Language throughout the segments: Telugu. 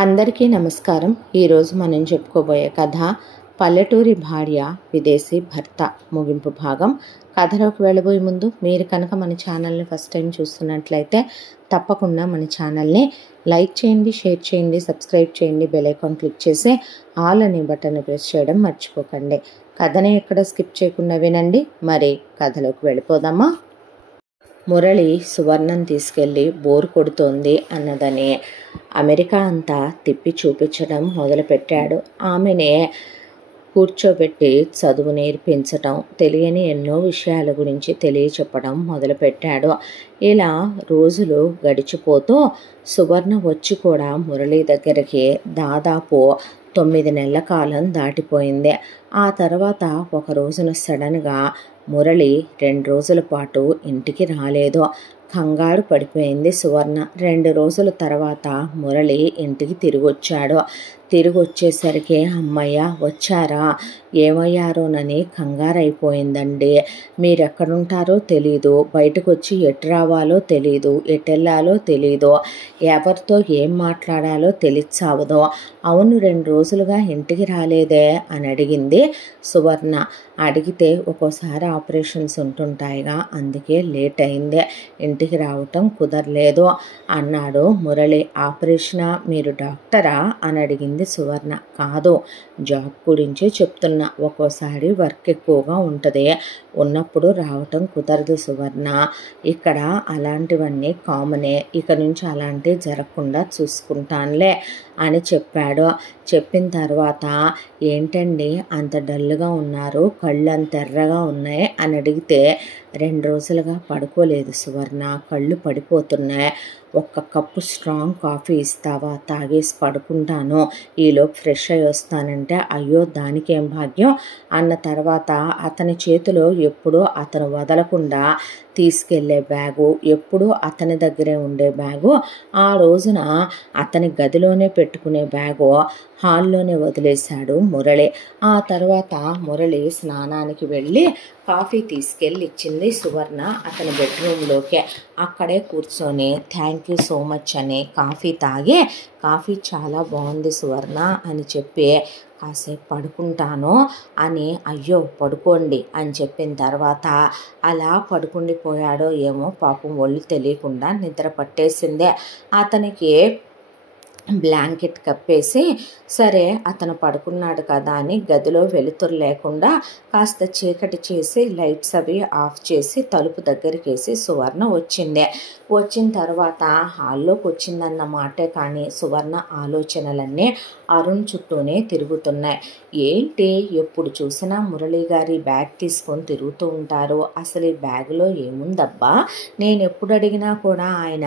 అందరికీ నమస్కారం. ఈరోజు మనం చెప్పుకోబోయే కథ పల్లెటూరి భార్య విదేశీ భర్త ముగింపు భాగం. కథలోకి వెళ్ళబోయే ముందు మీరు కనుక మన ఛానల్ని ఫస్ట్ టైం చూస్తున్నట్లయితే తప్పకుండా మన ఛానల్ని లైక్ చేయండి, షేర్ చేయండి, సబ్స్క్రైబ్ చేయండి, బెల్ ఐకాన్ క్లిక్ చేసి ఆల్ అనే బటన్ని ప్రెస్ చేయడం మర్చిపోకండి. కథని ఎక్కడ స్కిప్ చేయకుండా వినండి. మరి కథలోకి వెళ్ళిపోదామా? మురళి సువర్ణం తీసుకెళ్ళి బోరు కొడుతోంది అన్నదని అమెరికా అంతా తిప్పి చూపించడం మొదలుపెట్టాడు. ఆమెనే కూర్చోబెట్టి చదువు నేర్పించటం, తెలియని ఎన్నో విషయాల గురించి తెలియచెప్పడం మొదలుపెట్టాడు. ఇలా రోజులు గడిచిపోతూ సువర్ణ వచ్చి కూడా మురళి దగ్గరికి దాదాపు 9 నెలల కాలం దాటిపోయింది. ఆ తర్వాత ఒక రోజున సడన్గా మురళి 2 రోజుల పాటు ఇంటికి రాలేదు. కంగారు పడిపోయింది సువర్ణ. 2 రోజుల తర్వాత మురళి ఇంటికి తిరిగొచ్చాడు. తిరిగొచ్చేసరికి అమ్మయ్య వచ్చారా, ఏమయ్యారోనని కంగారైపోయిందండి. మీరెక్కడుంటారో తెలీదు, బయటకు వచ్చి ఎటు రావాలో తెలీదు, ఎటెళ్ళాలో తెలీదు, ఎవరితో ఏం మాట్లాడాలో తెలియచావదో. అవును, 2 రోజులుగా ఇంటికి రాలేదే అని అడిగింది సువర్ణ. అడిగితే ఒక్కోసారి ఆపరేషన్స్ ఉంటుంటాయిగా, అందుకే లేట్ అయింది, ఇంటికి రావటం కుదరలేదు అన్నాడు మురళి. ఆపరేషనా? మీరు డాక్టరా అని అడిగింది సువర్ణ. కాదు, జాబ్ గురించి చెప్తున్నా. ఒక్కోసారి వర్క్ ఎక్కువగా ఉంటుంది, ఉన్నప్పుడు రావటం కుదరదు సువర్ణ. ఇక్కడ అలాంటివన్నీ కామనే, ఇక నుంచి అలాంటివి జరగకుండా చూసుకుంటానులే అని చెప్పాడు. చెప్పిన తర్వాత ఏంటండి అంత డల్గా ఉన్నారు, కళ్ళు అంత ఎర్రగా ఉన్నాయి అని అడిగితే 2 రోజులుగా పడుకోలేదు సువర్ణ, కళ్ళు పడిపోతున్నాయి, ఒక్క కప్పు స్ట్రాంగ్ కాఫీ ఇస్తావా, తాగేసి పడుకుంటాను, ఈలోపు ఫ్రెష్ అయ్యి వస్తానంటే అయ్యో దానికేం భాగ్యం అన్న తర్వాత అతని చేతిలో ఎప్పుడూ అతను వదలకుండా తీసుకెళ్లే బ్యాగు, ఎప్పుడూ అతని దగ్గరే ఉండే బ్యాగు, ఆ రోజున అతని గదిలోనే పెట్టుకునే బ్యాగు హాల్లోనే వదిలేశాడు మురళి. ఆ తర్వాత మురళి స్నానానికి వెళ్ళి కాఫీ తీసుకెళ్ళి ఇచ్చింది సువర్ణ అతని బెడ్రూమ్లోకి. అక్కడే కూర్చొని థ్యాంక్ యూ సో మచ్ అని కాఫీ తాగి, కాఫీ చాలా బాగుంది సువర్ణ అని చెప్పి కాసేపు పడుకుంటాను అని, అయ్యో పడుకోండి అని చెప్పిన తర్వాత అలా పడుకుండిపోయాడో ఏమో పాపం, ఒళ్ళు తెలియకుండా నిద్ర పట్టేసిందే. అతనికి బ్లాంకెట్ కప్పేసి సరే అతను పడుకున్నాడు కదా అని గదిలో వెలుతురు లేకుండా కాస్త చీకటి చేసి లైట్స్ అవి ఆఫ్ చేసి తలుపు దగ్గరికి వేసి సువర్ణ వచ్చింది. వచ్చిన తర్వాత హాల్లోకి వచ్చిందన్న మాటే కానీ సువర్ణ ఆలోచనలన్నీ అరుణ్ చుట్టూనే తిరుగుతున్నాయి. ఏంటి ఎప్పుడు చూసినా మురళి గారి బ్యాగ్ తీసుకొని తిరుగుతూ ఉంటారు, అసలు ఈ బ్యాగులో ఏముందబ్బా, నేను ఎప్పుడు అడిగినా కూడా ఆయన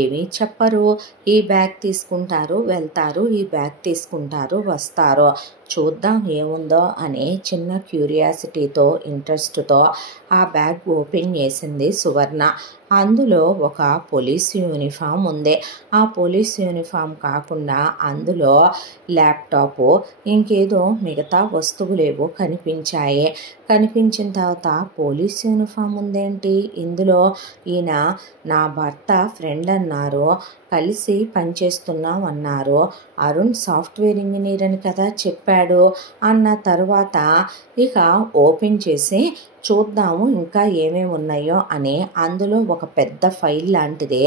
ఏమీ చెప్పరు, ఈ బ్యాగ్ తీసుకుంటారు వెళ్తారు, ఈ బ్యాగ్ తీసుకుంటారు వస్తారు, చూద్దాం ఏముందో అని చిన్న క్యూరియాసిటీతో ఇంట్రెస్ట్తో ఆ బ్యాగ్ ఓపెన్ చేసింది సువర్ణ. అందులో ఒక పోలీస్ యూనిఫామ్ ఉంది. ఆ పోలీస్ యూనిఫామ్ కాకుండా అందులో ల్యాప్టాపు, ఇంకేదో మిగతా వస్తువులేవో కనిపించాయి. కనిపించిన తర్వాత పోలీస్ యూనిఫామ్ ఉందేంటి ఇందులో, ఈయన నా భర్త ఫ్రెండ్ అన్నారు, కలిసి పనిచేస్తున్నాం అన్నారు, అరుణ్ సాఫ్ట్వేర్ ఇంజనీర్ అని కదా చెప్పాడు అన్న తర్వాత ఇక ఓపెన్ చేసి చూద్దాము ఇంకా ఏమేమి ఉన్నాయో అని అందులో ఒక పెద్ద ఫైల్ లాంటిది,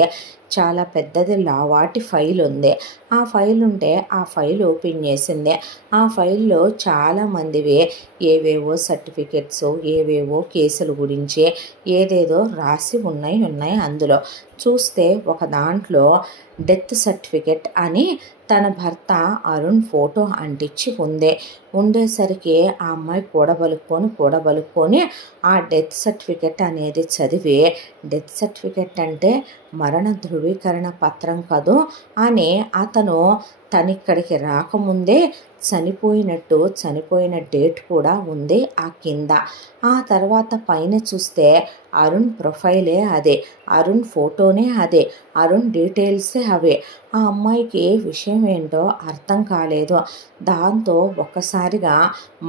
చాలా పెద్దది లావాటి ఫైల్ ఉంది. ఆ ఫైల్ ఉంటే ఆ ఫైల్ ఓపెన్ చేసింది. ఆ ఫైల్లో చాలామందివి ఏవేవో సర్టిఫికెట్స్, ఏవేవో కేసుల గురించి ఏదేదో రాసి ఉన్నాయి. అందులో చూస్తే ఒక దాంట్లో డెత్ సర్టిఫికెట్ అని తన భర్త అరుణ్ ఫోటో అంటించి ఉండేసరికి ఆ అమ్మాయి కూడబలుక్కొని ఆ డెత్ సర్టిఫికెట్ అనేది చదివి, డెత్ సర్టిఫికెట్ అంటే మరణ ధృవీకరణ పత్రం కదూ అని అతను తనిక్కడికి రాకముందే చనిపోయిన డేట్ కూడా ఉంది ఆ కింద. ఆ తర్వాత పైన చూస్తే అరుణ్ ప్రొఫైలే అదే, అరుణ్ ఫోటోనే అదే, అరుణ్ డీటెయిల్సే అవే. ఆ అమ్మాయికి విషయం ఏంటో అర్థం కాలేదు. దాంతో ఒక్కసారిగా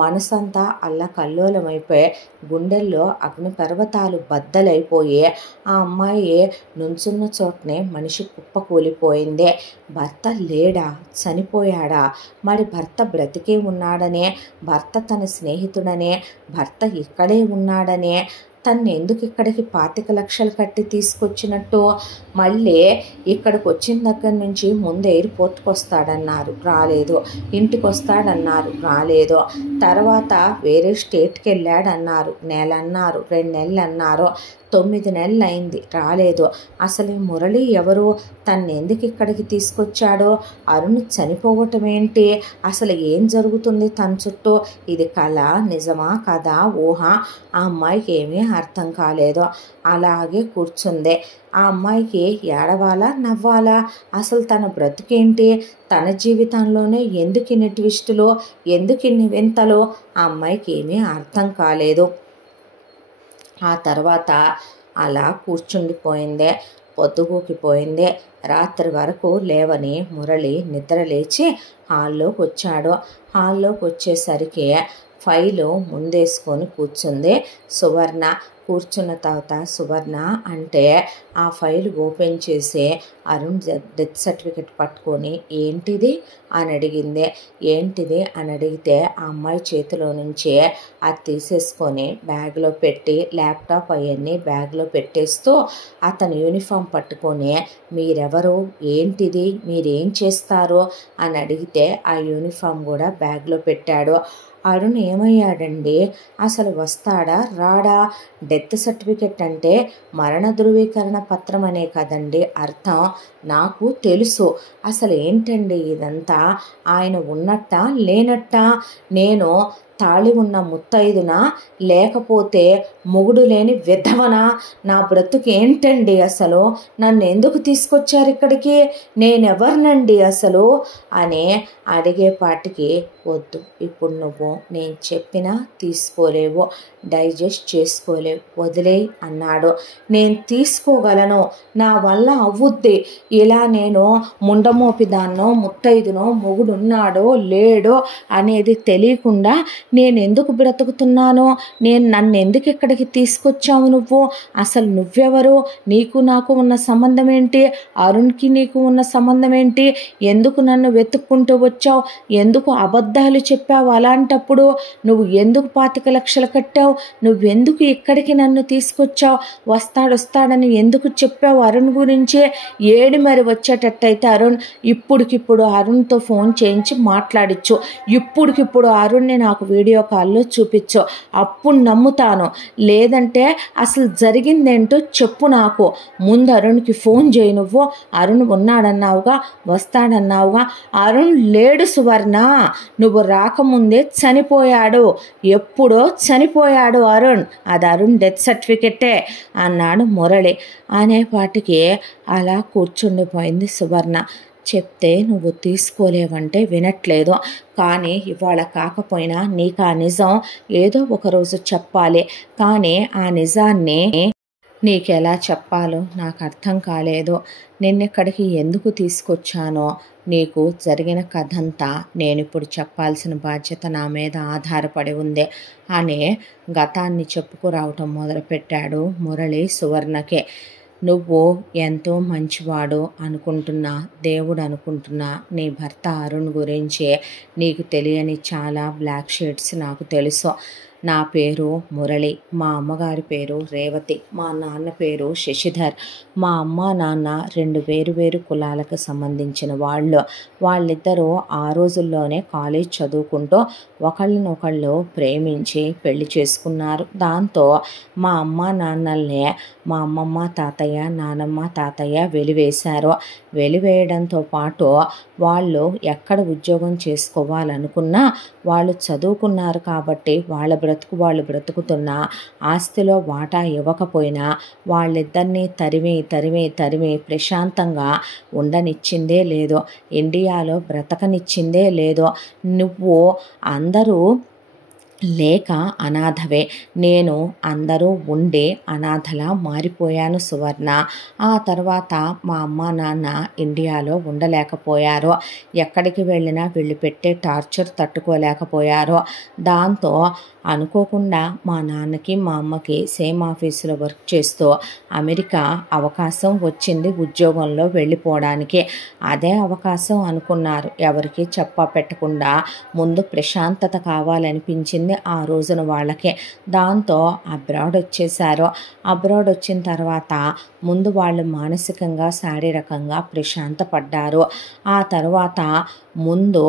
మనసంతా అల్లకల్లోలమైపోయి గుండెల్లో అగ్నిపర్వతాలు బద్దలైపోయి ఆ అమ్మాయి నుంచున్న చోటనే మనిషి కుప్పకూలిపోయింది. భర్త లేడా, చనిపోయాడా? మరి భర్త బ్రతికే ఉన్నాడనే, భర్త తన స్నేహితుడనే, భర్త ఇక్కడే ఉన్నాడనే తను ఎందుకు ఇక్కడికి 25 లక్షలు కట్టి తీసుకొచ్చినట్టు? మళ్ళీ ఇక్కడికి వచ్చిన దగ్గర నుంచి ముందు ఎయిర్పోర్ట్కి వస్తాడన్నారు, రాలేదు. ఇంటికి వస్తాడన్నారు, రాలేదు. తర్వాత వేరే స్టేట్కి వెళ్ళాడన్నారు, నెల అన్నారు, 2 నెలలు అన్నారు, 9 నెలలు అయింది, రాలేదు. అసలు ఈ మురళి ఎవరు? తను ఎందుకు ఇక్కడికి తీసుకొచ్చాడో? అరుణ్ చనిపోవటం ఏంటి? అసలు ఏం జరుగుతుంది తన చుట్టూ? ఇది కళ, నిజమా, కథ, ఊహ? ఆ అమ్మాయికి ఏమీ అర్థం కాలేదు. అలాగే కూర్చుంది. ఆ అమ్మాయికి ఏడవాలా, నవ్వాలా? అసలు తన బ్రతుకేంటి? తన జీవితంలోనే ఎందుకు ఇన్ని ట్విస్టులు, ఎందుకు ఇన్ని వింతలు? ఆ అమ్మాయికి ఏమీ అర్థం కాలేదు. ఆ తర్వాత అలా కూర్చుండిపోయిందే. పొద్దుగూకిపోయింది. రాత్రి వరకు లేవని మురళి నిద్ర లేచి హాల్లోకి వచ్చాడు. హాల్లోకి వచ్చేసరికి ఫైలు ముందేసుకొని కూర్చుంది సువర్ణ. కూర్చున్న తర్వాత సువర్ణ అంటే ఆ ఫైల్ ఓపెన్ చేసి అరుణ్ డెత్ సర్టిఫికెట్ పట్టుకొని ఏంటిది అని అడిగింది. ఏంటిది అని అడిగితే ఆ అమ్మాయి చేతిలో నుంచి అది తీసేసుకొని బ్యాగ్లో పెట్టి ల్యాప్టాప్ అవన్నీ బ్యాగ్లో పెట్టేస్తూ అతను యూనిఫామ్ పట్టుకొని మీరెవరు, ఏంటిది, మీరేం చేస్తారు అని అడిగితే ఆ యూనిఫామ్ కూడా బ్యాగ్లో పెట్టాడు. అరుణ్ ఏమయ్యాడండి? అసలు వస్తాడా, రాడా? డెత్ సర్టిఫికెట్ అంటే మరణ ధృవీకరణ పత్రం అనే కదండి అర్థం. నాకు తెలుసు. అసలు ఏంటండి ఇదంతా? ఆయన ఉన్నట్టా, లేనట్టా? నేను తాళి ఉన్న ముత్తైదునా, లేకపోతే మొగుడు లేని విధవనా? నా బ్రతుకు ఏంటండి అసలు? నన్ను ఎందుకు తీసుకొచ్చారు ఇక్కడికి? నేనెవరినండి అసలు అని అడిగేపాటికి వద్దు, ఇప్పుడు నువ్వు నేను చెప్పినా తీసుకోలేవు, డైజెస్ట్ చేసుకోలేవు, వదిలేయి అన్నాడు. నేను తీసుకోగలను, నా వల్ల అవ్వుద్ది. ఇలా నేను ముండమోపిదాన్నో, ముత్తైదునో, మొగుడున్నాడో లేడో అనేది తెలియకుండా నేను ఎందుకు బ్రతుకుతున్నాను? నన్ను ఎందుకు ఇక్కడికి తీసుకొచ్చావు నువ్వు? అసలు నువ్వెవరు? నీకు నాకు ఉన్న సంబంధం ఏంటి? అరుణ్కి నీకు ఉన్న సంబంధం ఏంటి? ఎందుకు నన్ను వెతుక్కుంటూ వచ్చావు? ఎందుకు అబద్ధాలు చెప్పావు? అలాంటప్పుడు నువ్వు ఎందుకు 25 లక్షలు కట్టావు? నువ్వెందుకు ఇక్కడికి నన్ను తీసుకొచ్చావు? వస్తాడని ఎందుకు చెప్పావు అరుణ్ గురించి? ఏడి మరి వచ్చేటట్టయితే అరుణ్ ఇప్పుడికిప్పుడు అరుణ్తో ఫోన్ చేయించి మాట్లాడించు. ఇప్పుడికిప్పుడు అరుణ్ని నాకు వీడియో కాల్లో చూపించు, అప్పుడు నమ్ముతాను. లేదంటే అసలు జరిగిందేంటో చెప్పు నాకు. ముందు అరుణ్కి ఫోన్ చేయి. నువ్వు అరుణ్ ఉన్నాడన్నావుగా, వస్తాడన్నావుగా. అరుణ్ లేడు సువర్ణ, నువ్వు రాకముందే చనిపోయాడు. ఎప్పుడో చనిపోయాడు అరుణ్. అది అరుణ్ డెత్ సర్టిఫికెటే అన్నాడు మురళి. అనేపాటికి అలా కూర్చుండిపోయింది సువర్ణ. చెప్తే నువ్వు తీసుకోలేవంటే వినట్లేదు. కానీ ఇవాళ కాకపోయినా నీకు ఆ నిజం ఏదో ఒకరోజు చెప్పాలి. కానీ ఆ నిజాన్ని నీకెలా చెప్పాలో నాకు అర్థం కాలేదు. నిన్నెక్కడికి ఎందుకు తీసుకొచ్చానో, నీకు జరిగిన కథంతా నేనిప్పుడు చెప్పాల్సిన బాధ్యత నా మీద ఆధారపడి ఉంది అని గతాన్ని చెప్పుకురావటం మొదలుపెట్టాడు మురళి సువర్ణకే. నువ్వు ఎంతో మంచివాడు అనుకుంటున్నా, దేవుడు అనుకుంటున్నా, నీ భర్త అరుణ్ గురించి నీకు తెలియని చాలా బ్లాక్ షేడ్స్ నాకు తెలుసు. నా పేరు మురళి, మా అమ్మగారి పేరు రేవతి, మా నాన్న పేరు శశిధర్. మా అమ్మ నాన్న 2 వేరు కులాలకు సంబంధించిన వాళ్ళు. వాళ్ళిద్దరూ ఆ రోజుల్లోనే కాలేజ్ చదువుకుంటూ ఒకళ్ళనొకళ్ళు ప్రేమించి పెళ్లి చేసుకున్నారు. దాంతో మా అమ్మ నాన్నల్ని మా అమ్మమ్మ తాతయ్య, నానమ్మ తాతయ్య వెలివేశారు. వెలివేయడంతో పాటు వాళ్ళు ఎక్కడ ఉద్యోగం చేసుకోవాలనుకున్నా వాళ్ళు చదువుకున్నారు కాబట్టి వాళ్ళ బ్రతుకు వాళ్ళు బ్రతుకుతున్నా ఆస్తిలో వాటా ఇవ్వకపోయినా వాళ్ళిద్దరినీ తరిమి ప్రశాంతంగా ఉండనిచ్చిందే లేదో, ఇండియాలో బ్రతకనిచ్చిందే లేదో. నువ్వు అందరూ లేక అనాథవే. నేను అందరూ ఉండే అనాథలా మారిపోయాను సువర్ణ. ఆ తర్వాత మా అమ్మ నాన్న ఇండియాలో ఉండలేకపోయారు. ఎక్కడికి వెళ్ళినా వీళ్ళు పెట్టే టార్చర్ తట్టుకోలేకపోయారు. దాంతో అనుకోకుండా మా నాన్నకి మా అమ్మకి సేమ్ ఆఫీసులో వర్క్ చేస్తూ అమెరికా అవకాశం వచ్చింది ఉద్యోగంలో వెళ్ళిపోవడానికి. అదే అవకాశం అనుకున్నారు, ఎవరికి చెప్పా పెట్టకుండా. ముందు ప్రశాంతత కావాలనిపించింది ఆ రోజున వాళ్ళకి. దాంతో అబ్రాడ్ వచ్చేసారు. అబ్రాడ్ వచ్చిన తర్వాత ముందు వాళ్ళు మానసికంగా శారీరకంగా ప్రశాంత పడ్డారు. ఆ తర్వాత ముందు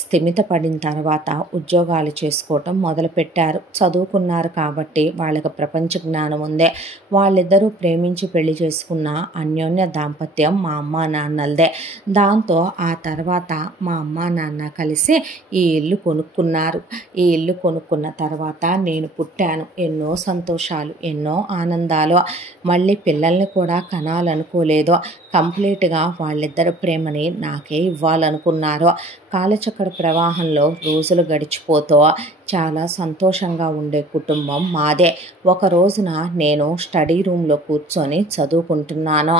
స్థిమిత పడిన తర్వాత ఉద్యోగాలు చేసుకోవటం మొదలుపెట్టారు. చదువుకున్నారు కాబట్టి వాళ్ళకి ప్రపంచ జ్ఞానం ఉందే. వాళ్ళిద్దరూ ప్రేమించి పెళ్లి చేసుకున్న అన్యోన్య దాంపత్యం మా అమ్మ నాన్నలదే. దాంతో ఆ తర్వాత మా అమ్మ నాన్న కలిసి ఈ ఇల్లు కొనుక్కున్నారు. ఈ ఇల్లు కొనుక్కున్న తర్వాత నేను పుట్టాను. ఎన్నో సంతోషాలు, ఎన్నో ఆనందాలు. మళ్ళీ పిల్లల్ని కూడా కనాలనుకోలేదు. కంప్లీట్గా వాళ్ళిద్దరి ప్రేమని నాకే ఇవ్వాలనుకున్నారు. కాలచక్ర ప్రవాహంలో రోజులు గడిచిపోతూ చాలా సంతోషంగా ఉండే కుటుంబం మాదే. ఒక రోజున నేను స్టడీ రూమ్లో కూర్చొని చదువుకుంటున్నాను.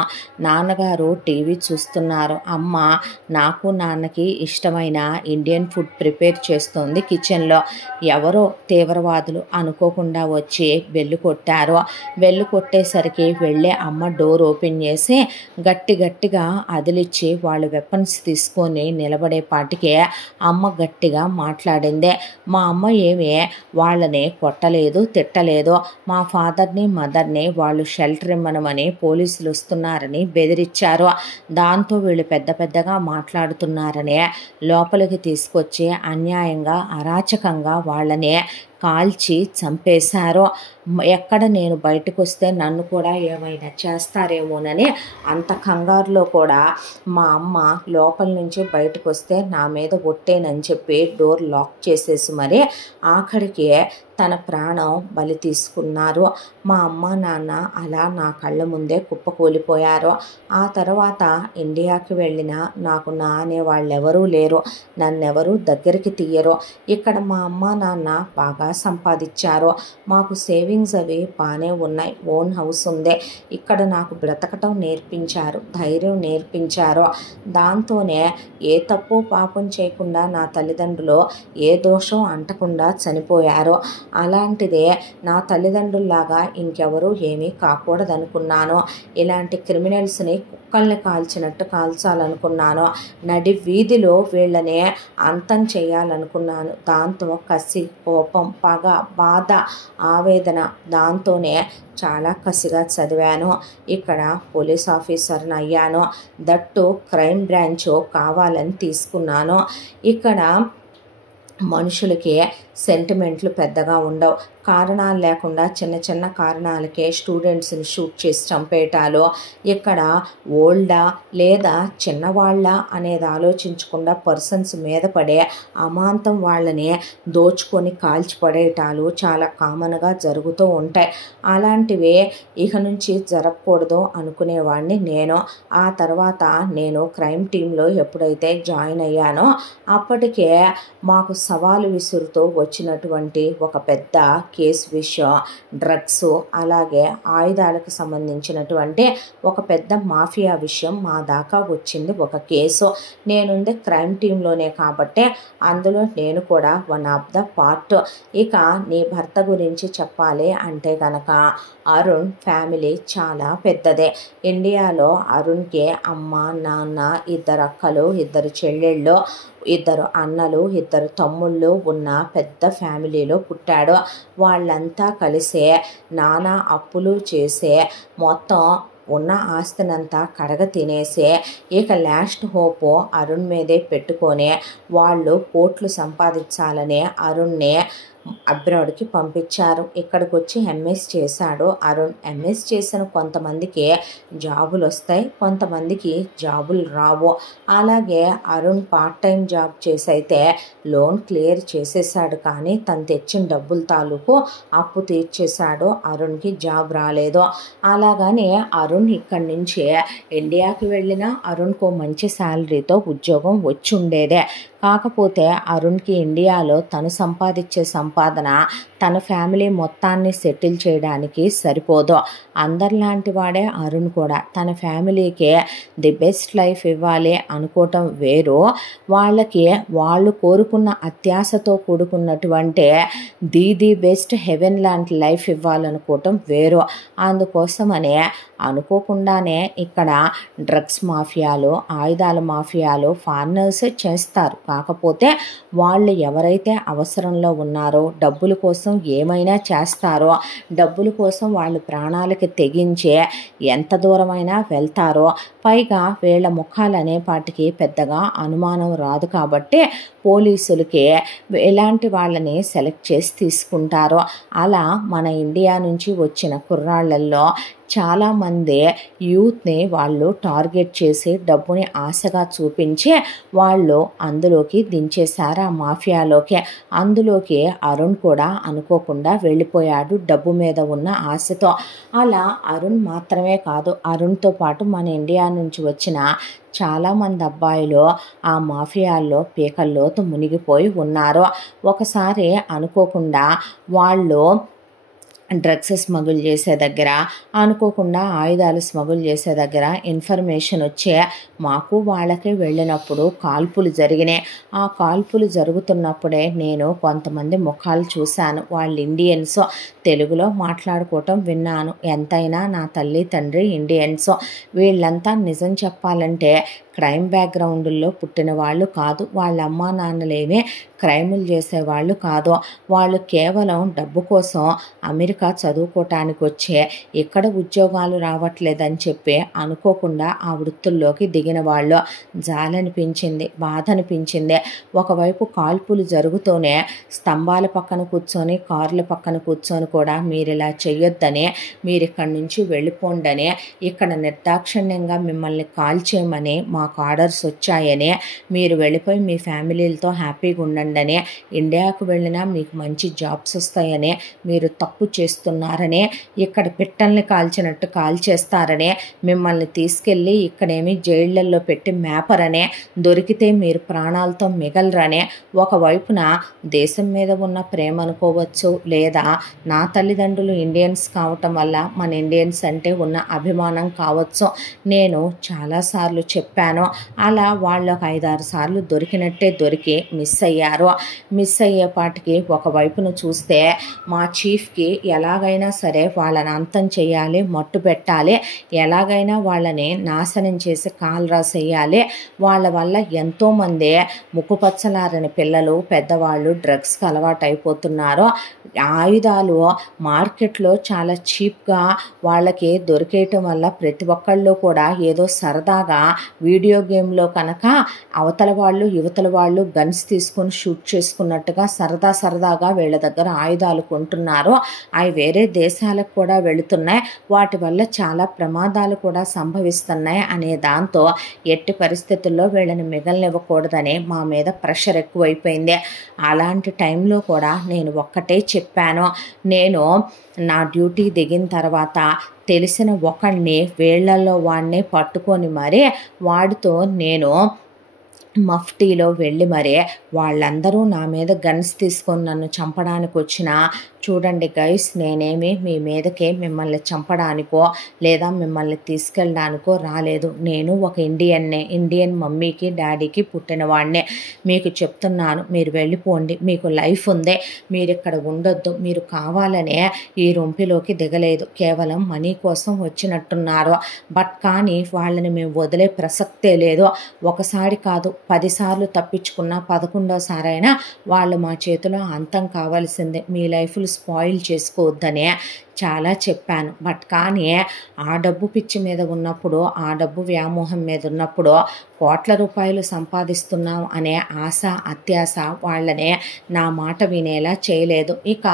నాన్నగారు టీవీ చూస్తున్నారు. అమ్మ నాకు నాన్నకి ఇష్టమైన ఇండియన్ ఫుడ్ ప్రిపేర్ చేస్తోంది కిచెన్లో. ఎవరో తీవ్రవాదులు అనుకోకుండా వచ్చి బెల్లు కొట్టారు. బెల్లు కొట్టేసరికి వెళ్ళే అమ్మ డోర్ ఓపెన్ చేసి గట్టిగా అదిలిచ్చి వాళ్ళు వెపన్స్ తీసుకొని నిలబడేపాటికే అమ్మ గట్టిగా మాట్లాడింది. మా అమ్మ ఏమీ వాళ్ళని కొట్టలేదు, తిట్టలేదు. మా ఫాదర్ని మదర్ని వాళ్ళు షెల్టర్ ఇమ్మనమని పోలీసులు వస్తున్నారని బెదిరించారు. దాంతో వీళ్ళు పెద్దగా మాట్లాడుతున్నారని లోపలికి తీసుకొచ్చి అన్యాయంగా అరాచకంగా వాళ్ళని కాల్చి చంపేశారు. ఎక్కడ నేను బయటకు వస్తే నన్ను కూడా ఏమైనా చేస్తారేమోనని అంత కంగారులో కూడా మా అమ్మ లోపల నుంచి బయటకు వస్తే నా మీద ఒట్టేనని చెప్పి డోర్ లాక్ చేసేసి మరి ఆఖరికి తన ప్రాణం బలి తీసుకున్నారు. మా అమ్మ నాన్న అలా నా కళ్ళ ముందే కుప్పకూలిపోయారు. ఆ తర్వాత ఇండియాకి వెళ్ళిన నాకు నా అనేవాళ్ళెవరూ లేరు. నన్నెవరూ దగ్గరికి తీయరు. ఇక్కడ మా అమ్మ నాన్న బాగా సంపాదించారు. మాకు సేవింగ్స్ అవి బాగానే ఉన్నాయి. ఓన్ హౌస్ ఉంది. ఇక్కడ నాకు బ్రతకటం నేర్పించారు, ధైర్యం నేర్పించారు. దాంతోనే ఏ తప్పు పాపం చేయకుండా నా తల్లిదండ్రులు ఏ దోషం అంటకుండా చనిపోయారు. అలాంటిదే నా తల్లిదండ్రుల్లాగా ఇంకెవరూ ఏమీ కాకూడదనుకున్నాను. ఇలాంటి క్రిమినల్స్ని కుక్కల్ని కాల్చినట్టు కాల్చాలనుకున్నాను. నడి వీధిలో వీళ్ళని అంతం చేయాలనుకున్నాను. దాంతో కసి, కోపం, పగ, బాధ, ఆవేదన, దాంతోనే చాలా కసిగా చదివాను. ఇక్కడ పోలీస్ ఆఫీసర్ని అయ్యాను. దట్టు క్రైమ్ బ్రాంచ్ కావాలని తీసుకున్నాను. ఇక్కడ మనుషులకి సెంటిమెంట్లు పెద్దగా ఉండవు. కారణాలు లేకుండా చిన్న కారణాలకే స్టూడెంట్స్ని షూట్ చేసి చంపేయటాలు. ఇక్కడ ఓల్డా లేదా చిన్నవాళ్ళ అనేది ఆలోచించకుండా పర్సన్స్ మీద పడే అమాంతం వాళ్ళని దోచుకొని కాల్చిపడేయటాలు చాలా కామన్గా జరుగుతూ ఉంటాయి. అలాంటివి ఇక నుంచి జరగకూడదు అనుకునేవాడిని నేను. ఆ తర్వాత నేను క్రైమ్ టీంలో ఎప్పుడైతే జాయిన్ అయ్యానో అప్పటికే మాకు సవాలు విసురుతూ వచ్చినటువంటి ఒక పెద్ద కేసు విషయం డ్రగ్స్, అలాగే ఆయుధాలకు సంబంధించినటువంటి ఒక పెద్ద మాఫియా విషయం మా దాకా వచ్చింది. ఒక కేసు నేనుంది క్రైమ్ టీంలోనే కాబట్టి అందులో నేను కూడా వన్ ఆఫ్ ద పార్ట్. ఇక నీ భర్త గురించి చెప్పాలి అంటే కనుక అరుణ్ ఫ్యామిలీ చాలా పెద్దదే. ఇండియాలో అరుణ్కి అమ్మ, నాన్న, 2 అక్కలు, 2 చెల్లెళ్ళు, 2 అన్నలు, 2 తమ్ముళ్ళు ఉన్న పెద్ద ఫ్యామిలీలో పుట్టాడు. వాళ్ళంతా కలిసే నానా అప్పులు చేసే మొత్తం ఉన్న ఆస్తినంతా కడగ తినేసే ఇక లాస్ట్ హోప్ అరుణ్ మీదే పెట్టుకొని వాళ్ళు కోట్లు సంపాదించాలని అరుణ్ని అబ్రాడ్కి పంపించారు. ఇక్కడికి వచ్చి ఎంఎస్ చేశాడు అరుణ్. ఎంఎస్ చేసిన కొంతమందికి జాబులు వస్తాయి, కొంతమందికి జాబులు రావు. అలాగే అరుణ్ పార్ట్ టైం జాబ్ చేసి అయితే లోన్ క్లియర్ చేసేసాడు. కానీ తను తెచ్చిన డబ్బుల తాలూకు అప్పు తీర్చేశాడు. అరుణ్కి జాబ్ రాలేదు. అలాగని అరుణ్ ఇక్కడి నుంచి ఇండియాకి వెళ్ళిన అరుణ్కు మంచి శాలరీతో ఉద్యోగం వచ్చి ఉండేదే. కాకపోతే అరుణ్కి ఇండియాలో తను సంపాదించే సంపాదన తన ఫ్యామిలీ మొత్తాన్ని సెటిల్ చేయడానికి సరిపోదు. అందరిలాంటి వాడే అరుణ్ కూడా తన ఫ్యామిలీకి ది బెస్ట్ లైఫ్ ఇవ్వాలి అనుకోవటం వేరు, వాళ్ళకి వాళ్ళు కోరుకున్న అత్యాశతో కూడుకున్నటువంటి ది బెస్ట్ హెవెన్ లాంటి లైఫ్ ఇవ్వాలనుకోవటం వేరు. అందుకోసమనే అనుకోకుండానే ఇక్కడ డ్రగ్స్ మాఫియాలు, ఆయుధాల మాఫియాలు ఫారినర్స్ చేస్తారు. కాకపోతే వాళ్ళు ఎవరైతే అవసరంలో ఉన్నారో, డబ్బుల కోసం ఏమైనా చేస్తారో, డబ్బుల కోసం వాళ్ళు ప్రాణాలకి తెగించే ఎంత దూరమైనా వెళ్తారో, పైగా వీళ్ళ ముఖాలు అనేపాటికి పెద్దగా అనుమానం రాదు కాబట్టి పోలీసులకి ఎలాంటి వాళ్ళని సెలెక్ట్ చేసి తీసుకుంటారో. అలా మన ఇండియా నుంచి వచ్చిన కుర్రాళ్ళల్లో చాలామంది యూత్ని వాళ్ళు టార్గెట్ చేసి డబ్బుని ఆశగా చూపించి వాళ్ళు అందులోకి దించేశారు, ఆ మాఫియాలోకి. అందులోకి అరుణ్ కూడా అనుకోకుండా వెళ్ళిపోయాడు డబ్బు మీద ఉన్న ఆశతో. అలా అరుణ్ మాత్రమే కాదు, అరుణ్తో పాటు మన ఇండియా నుంచి వచ్చిన చాలామంది అబ్బాయిలు ఆ మాఫియాల్లో పీకల్లోతు మునిగిపోయి ఉన్నారు. ఒకసారి అనుకోకుండా వాళ్ళు డ్రగ్స్ స్మగుల్ చేసే దగ్గర, అనుకోకుండా ఆయుధాలు స్మగుల్ చేసే దగ్గర ఇన్ఫర్మేషన్ వచ్చే మాకు వాళ్ళకి వెళ్ళినప్పుడు కాల్పులు జరిగినాయి. ఆ కాల్పులు జరుగుతున్నప్పుడే నేను కొంతమంది ముఖాలు చూశాను. వాళ్ళు ఇండియన్స్, తెలుగులో మాట్లాడుకోవటం విన్నాను. ఎంతైనా నా తల్లి తండ్రి ఇండియన్స్. వీళ్ళంతా నిజం చెప్పాలంటే క్రైమ్ బ్యాక్గ్రౌండ్లో పుట్టిన వాళ్ళు కాదు. వాళ్ళ అమ్మా నాన్నలేమే క్రైములు చేసేవాళ్ళు కాదు. వాళ్ళు కేవలం డబ్బు కోసం అమెరికా చదువుకోవటానికి వచ్చే ఇక్కడ ఉద్యోగాలు రావట్లేదని చెప్పి అనుకోకుండా ఆ వృత్తుల్లోకి దిగిన వాళ్ళు. జాలనిపించింది, బాధ అనిపించింది. ఒకవైపు కాల్పులు జరుగుతూనే స్తంభాల పక్కన కూర్చొని, కార్ల పక్కన కూర్చొని కూడా మీరు ఇలా చెయ్యొద్దని, మీరు ఇక్కడి నుంచి వెళ్ళిపోండని, ఇక్కడ నిర్దాక్షిణ్యంగా మిమ్మల్ని కాల్ చేయమని మాకు ఆర్డర్స్ వచ్చాయని, మీరు వెళ్ళిపోయి మీ ఫ్యామిలీలతో హ్యాపీగా ఉండండి, ఇండియాకు వెళ్ళినా మీకు మంచి జాబ్స్ వస్తాయని, మీరు తప్పు చేస్తున్నారని, ఇక్కడ పిట్టల్ని కాల్చినట్టు కాల్చేస్తారని, మిమ్మల్ని తీసుకెళ్ళి ఇక్కడేమి జైళ్లలో పెట్టి మేపరనే, దొరికితే మీరు ప్రాణాలతో మిగలరనే. ఒకవైపున దేశం మీద ఉన్న ప్రేమ అనుకోవచ్చు, లేదా నా తల్లిదండ్రులు ఇండియన్స్ కావటం వల్ల మన ఇండియన్స్ అంటే ఉన్న అభిమానం కావచ్చు. నేను చాలాసార్లు చెప్పాను. అలా వాళ్ళు ఒక 5-6 సార్లు దొరికినట్టే దొరికి మిస్ అయ్యారు. మిస్ అయ్యేపాటికి ఒకవైపున చూస్తే మా చీఫ్కి ఎలాగైనా సరే వాళ్ళని అంతం చేయాలి, మట్టు పెట్టాలి, ఎలాగైనా వాళ్ళని నాశనం చేసి కాల్రాసేయాలి. వాళ్ళ వల్ల ఎంతోమంది ముక్కుపచ్చలారని పిల్లలు, పెద్దవాళ్ళు డ్రగ్స్కి అలవాటు అయిపోతున్నారు. ఆయుధాలు మార్కెట్లో చాలా చీప్గా వాళ్ళకి దొరికేయటం వల్ల ప్రతి ఒక్కళ్ళు కూడా ఏదో సరదాగా వీడియో గేమ్లో కనుక అవతల వాళ్ళు యువతల వాళ్ళు గన్స్ తీసుకొని షూట్ చేసుకున్నట్టుగా సరదాగా వీళ్ళ దగ్గర ఆయుధాలు కొంటున్నారు. అవి వేరే దేశాలకు కూడా వెళుతున్నాయి. వాటి వల్ల చాలా ప్రమాదాలు కూడా సంభవిస్తున్నాయి అనే దాంతో ఎట్టి పరిస్థితుల్లో వీళ్ళని మిగలనివ్వకూడదని మా మీద ప్రెషర్ ఎక్కువైపోయింది. అలాంటి టైంలో కూడా నేను ఒక్కటే చెప్పాను. నేను నా డ్యూటీ దిగిన తర్వాత తెలిసిన ఒకడిని వేళ్లలో వాడిని పట్టుకొని మరీ వాడితో నేను మఫ్టీలో వెళ్ళి మరే వాళ్ళందరూ నా మీద గన్స్ తీసుకొని నన్ను చంపడానికి వచ్చినా, చూడండి గైస్, నేనేమి మీ మీదకే మిమ్మల్ని చంపడానికో లేదా మిమ్మల్ని తీసుకెళ్ళడానికో రాలేదు. నేను ఒక ఇండియన్నే, ఇండియన్ మమ్మీకి డాడీకి పుట్టినవాడినే. మీకు చెప్తున్నాను, మీరు వెళ్ళిపోండి, మీకు లైఫ్ ఉంది, మీరు ఇక్కడ ఉండొద్దు, మీరు కావాలనే ఈ రొంపిలోకి దిగలేదు, కేవలం మనీ కోసం వచ్చినట్టున్నారు. బట్ కానీ వాళ్ళని మేము వదిలే ప్రసక్తే లేదు. ఒకసారి కాదు 10 సార్లు తప్పించుకున్నా 11వ సారైనా వాళ్ళు మా చేతిలో అంతం కావాల్సిందే. మీ లైఫ్లు స్పాయిల్ చేసుకోవద్దనే చాలా చెప్పాను. బట్ కానీ ఆ డబ్బు పిచ్చి మీద ఉన్నప్పుడు, ఆ డబ్బు వ్యామోహం మీద ఉన్నప్పుడు, కోట్ల రూపాయలు సంపాదిస్తున్నాం అనే ఆశ, అత్యాశ వాళ్ళనే నా మాట వినేలా చేయలేదు. ఇక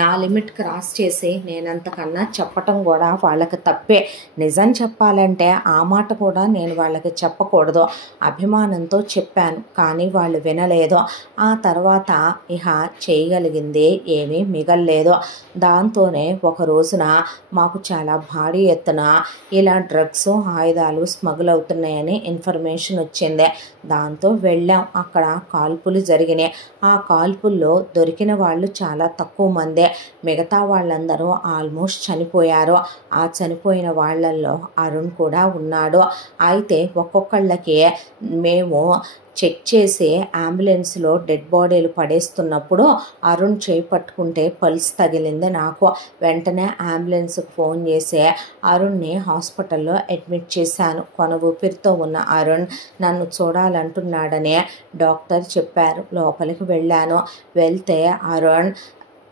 నా లిమిట్ క్రాస్ చేసి నేనంతకన్నా చెప్పటం కూడా వాళ్ళకి తప్పే. నిజం చెప్పాలంటే ఆ మాట కూడా నేను వాళ్ళకి చెప్పకూడదు. అభిమానంతో చెప్పాను, కానీ వాళ్ళు వినలేదు. ఆ తర్వాత ఇహ చేయగలిగింది ఏమీ మిగల్లేదు. దాంతోనే ఒక ఒక రోజున మాకు చాలా భారీ ఎత్తున ఇలా డ్రగ్స్ ఆయుధాలు స్మగుల్ అవుతున్నాయని ఇన్ఫర్మేషన్ వచ్చింది. దాంతో వెళ్ళాం. అక్కడ కాల్పులు జరిగినాయి. ఆ కాల్పుల్లో దొరికిన వాళ్ళు చాలా తక్కువ మందే. మిగతా వాళ్ళందరూ ఆల్మోస్ట్ చనిపోయారు. ఆ చనిపోయిన వాళ్ళల్లో అరుణ్ కూడా ఉన్నాడు. అయితే ఒక్కొక్కళ్ళకి మేము చెక్ చేసి అంబులెన్స్లో డెడ్ బాడీలు పడేస్తున్నప్పుడు అరుణ్ చేయి పట్టుకుంటే పల్స్ తగిలింది నాకు. వెంటనే అంబులెన్స్కి ఫోన్ చేసి అరుణ్ని హాస్పిటల్లో అడ్మిట్ చేశాను. కొన ఊపిరితో ఉన్న అరుణ్ నన్ను చూడాలంటున్నాడని డాక్టర్ చెప్పారు. లోపలికి వెళ్ళాను. వెళ్తే అరుణ్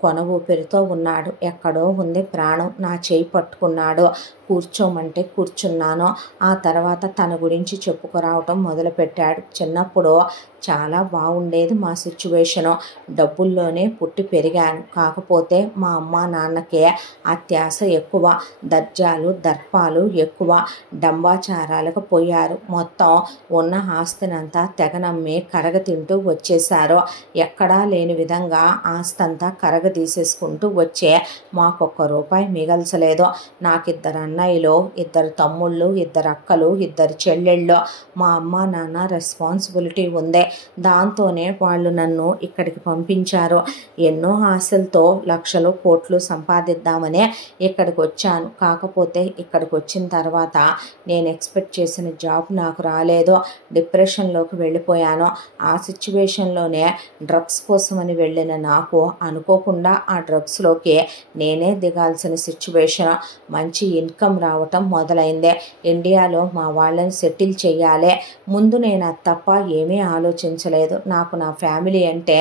కొన ఊపిరితో ఉన్నాడు. ఎక్కడో ఉంది ప్రాణం. నా చేయి పట్టుకున్నాడు. కూర్చోమంటే కూర్చున్నాను. ఆ తర్వాత తన గురించి చెప్పుకురావటం మొదలుపెట్టాడు. చిన్నప్పుడు చాలా బాగుండేది మా సిచ్యువేషను. డబ్బుల్లోనే పుట్టి పెరిగాను. కాకపోతే మా అమ్మ నాన్నకే అత్యాశ ఎక్కువ, దర్జాలు దర్పాలు ఎక్కువ, డంబాచారాలకు పోయారు. మొత్తం ఉన్న ఆస్తినంతా తెగనమ్మి కరగతింటూ వచ్చేశారు. ఎక్కడా లేని విధంగా ఆస్తంతా కరగదీసేసుకుంటూ వచ్చే మాకొక్క రూపాయి మిగల్చలేదు. నాకిద్దరు అన్నయ్యలు, ఇద్దరు తమ్ముళ్ళు, ఇద్దరు అక్కలు, ఇద్దరు చెల్లెళ్ళు. మా అమ్మ నాన్న రెస్పాన్సిబిలిటీ ఉంది. దాంతోనే వాళ్ళు నన్ను ఇక్కడికి పంపించారు. ఎన్నో ఆశలతో లక్షలు కోట్లు సంపాదిద్దామనే ఇక్కడికి వచ్చాను. కాకపోతే ఇక్కడికి వచ్చిన తర్వాత నేను ఎక్స్పెక్ట్ చేసిన జాబ్ నాకు రాలేదు. డిప్రెషన్లోకి వెళ్ళిపోయాను. ఆ సిచ్యువేషన్లోనే డ్రగ్స్ కోసమని వెళ్ళిన నాకు అనుకోకుండా ఆ డ్రగ్స్లోకి నేనే దిగాల్సిన సిచ్యువేషన్. మంచి ఇన్కమ్ రావటం మొదలైందే. ఇండియాలో మా వాళ్ళని సెటిల్ చేయాలి. ముందు నేను అది తప్ప ఏమీ ఆలోచించలేదు. నాకు నా ఫ్యామిలీ అంటే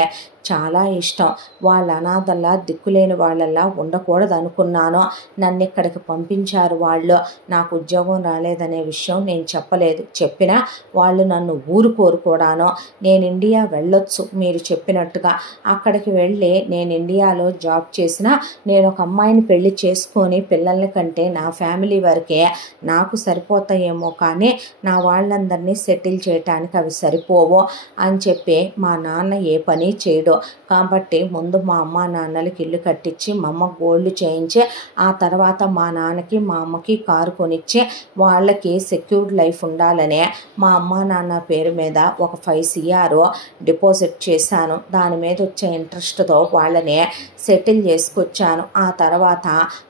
చాలా ఇష్టం. వాళ్ళ అనాథల్లా దిక్కులేని వాళ్ళల్లా ఉండకూడదు అనుకున్నాను. నన్ను ఇక్కడికి పంపించారు వాళ్ళు. నాకు ఉద్యోగం రాలేదనే విషయం నేను చెప్పలేదు. చెప్పినా వాళ్ళు నన్ను ఊరుకోరు కూడాను. నేను ఇండియా వెళ్ళొచ్చు మీరు చెప్పినట్టుగా. అక్కడికి వెళ్ళి నేను ఇండియాలో జాబ్ చేసినా నేను ఒక అమ్మాయిని పెళ్లి చేసుకొని పిల్లల్ని కంటే నా ఫ్యామిలీ వరకే నాకు సరిపోతాయేమో, కానీ నా వాళ్ళందరినీ సెటిల్ చేయటానికి అవి సరిపోవు అని చెప్పి మా నాన్న ఏ పని చేయడు. కాబట్టి ముందు మా అమ్మ నాన్నలకి ఇల్లు కట్టించి మా అమ్మ గోల్డ్ చేయించి ఆ తర్వాత మా నాన్నకి మా అమ్మకి కారు కొనిచ్చి వాళ్ళకి సెక్యూర్డ్ లైఫ్ ఉండాలనే మా అమ్మ నాన్న పేరు మీద ఒక 5 CR డిపాజిట్ చేశాను. దాని మీద వచ్చే ఇంట్రెస్ట్తో వాళ్ళని సెటిల్ చేసుకొచ్చాను. ఆ తర్వాత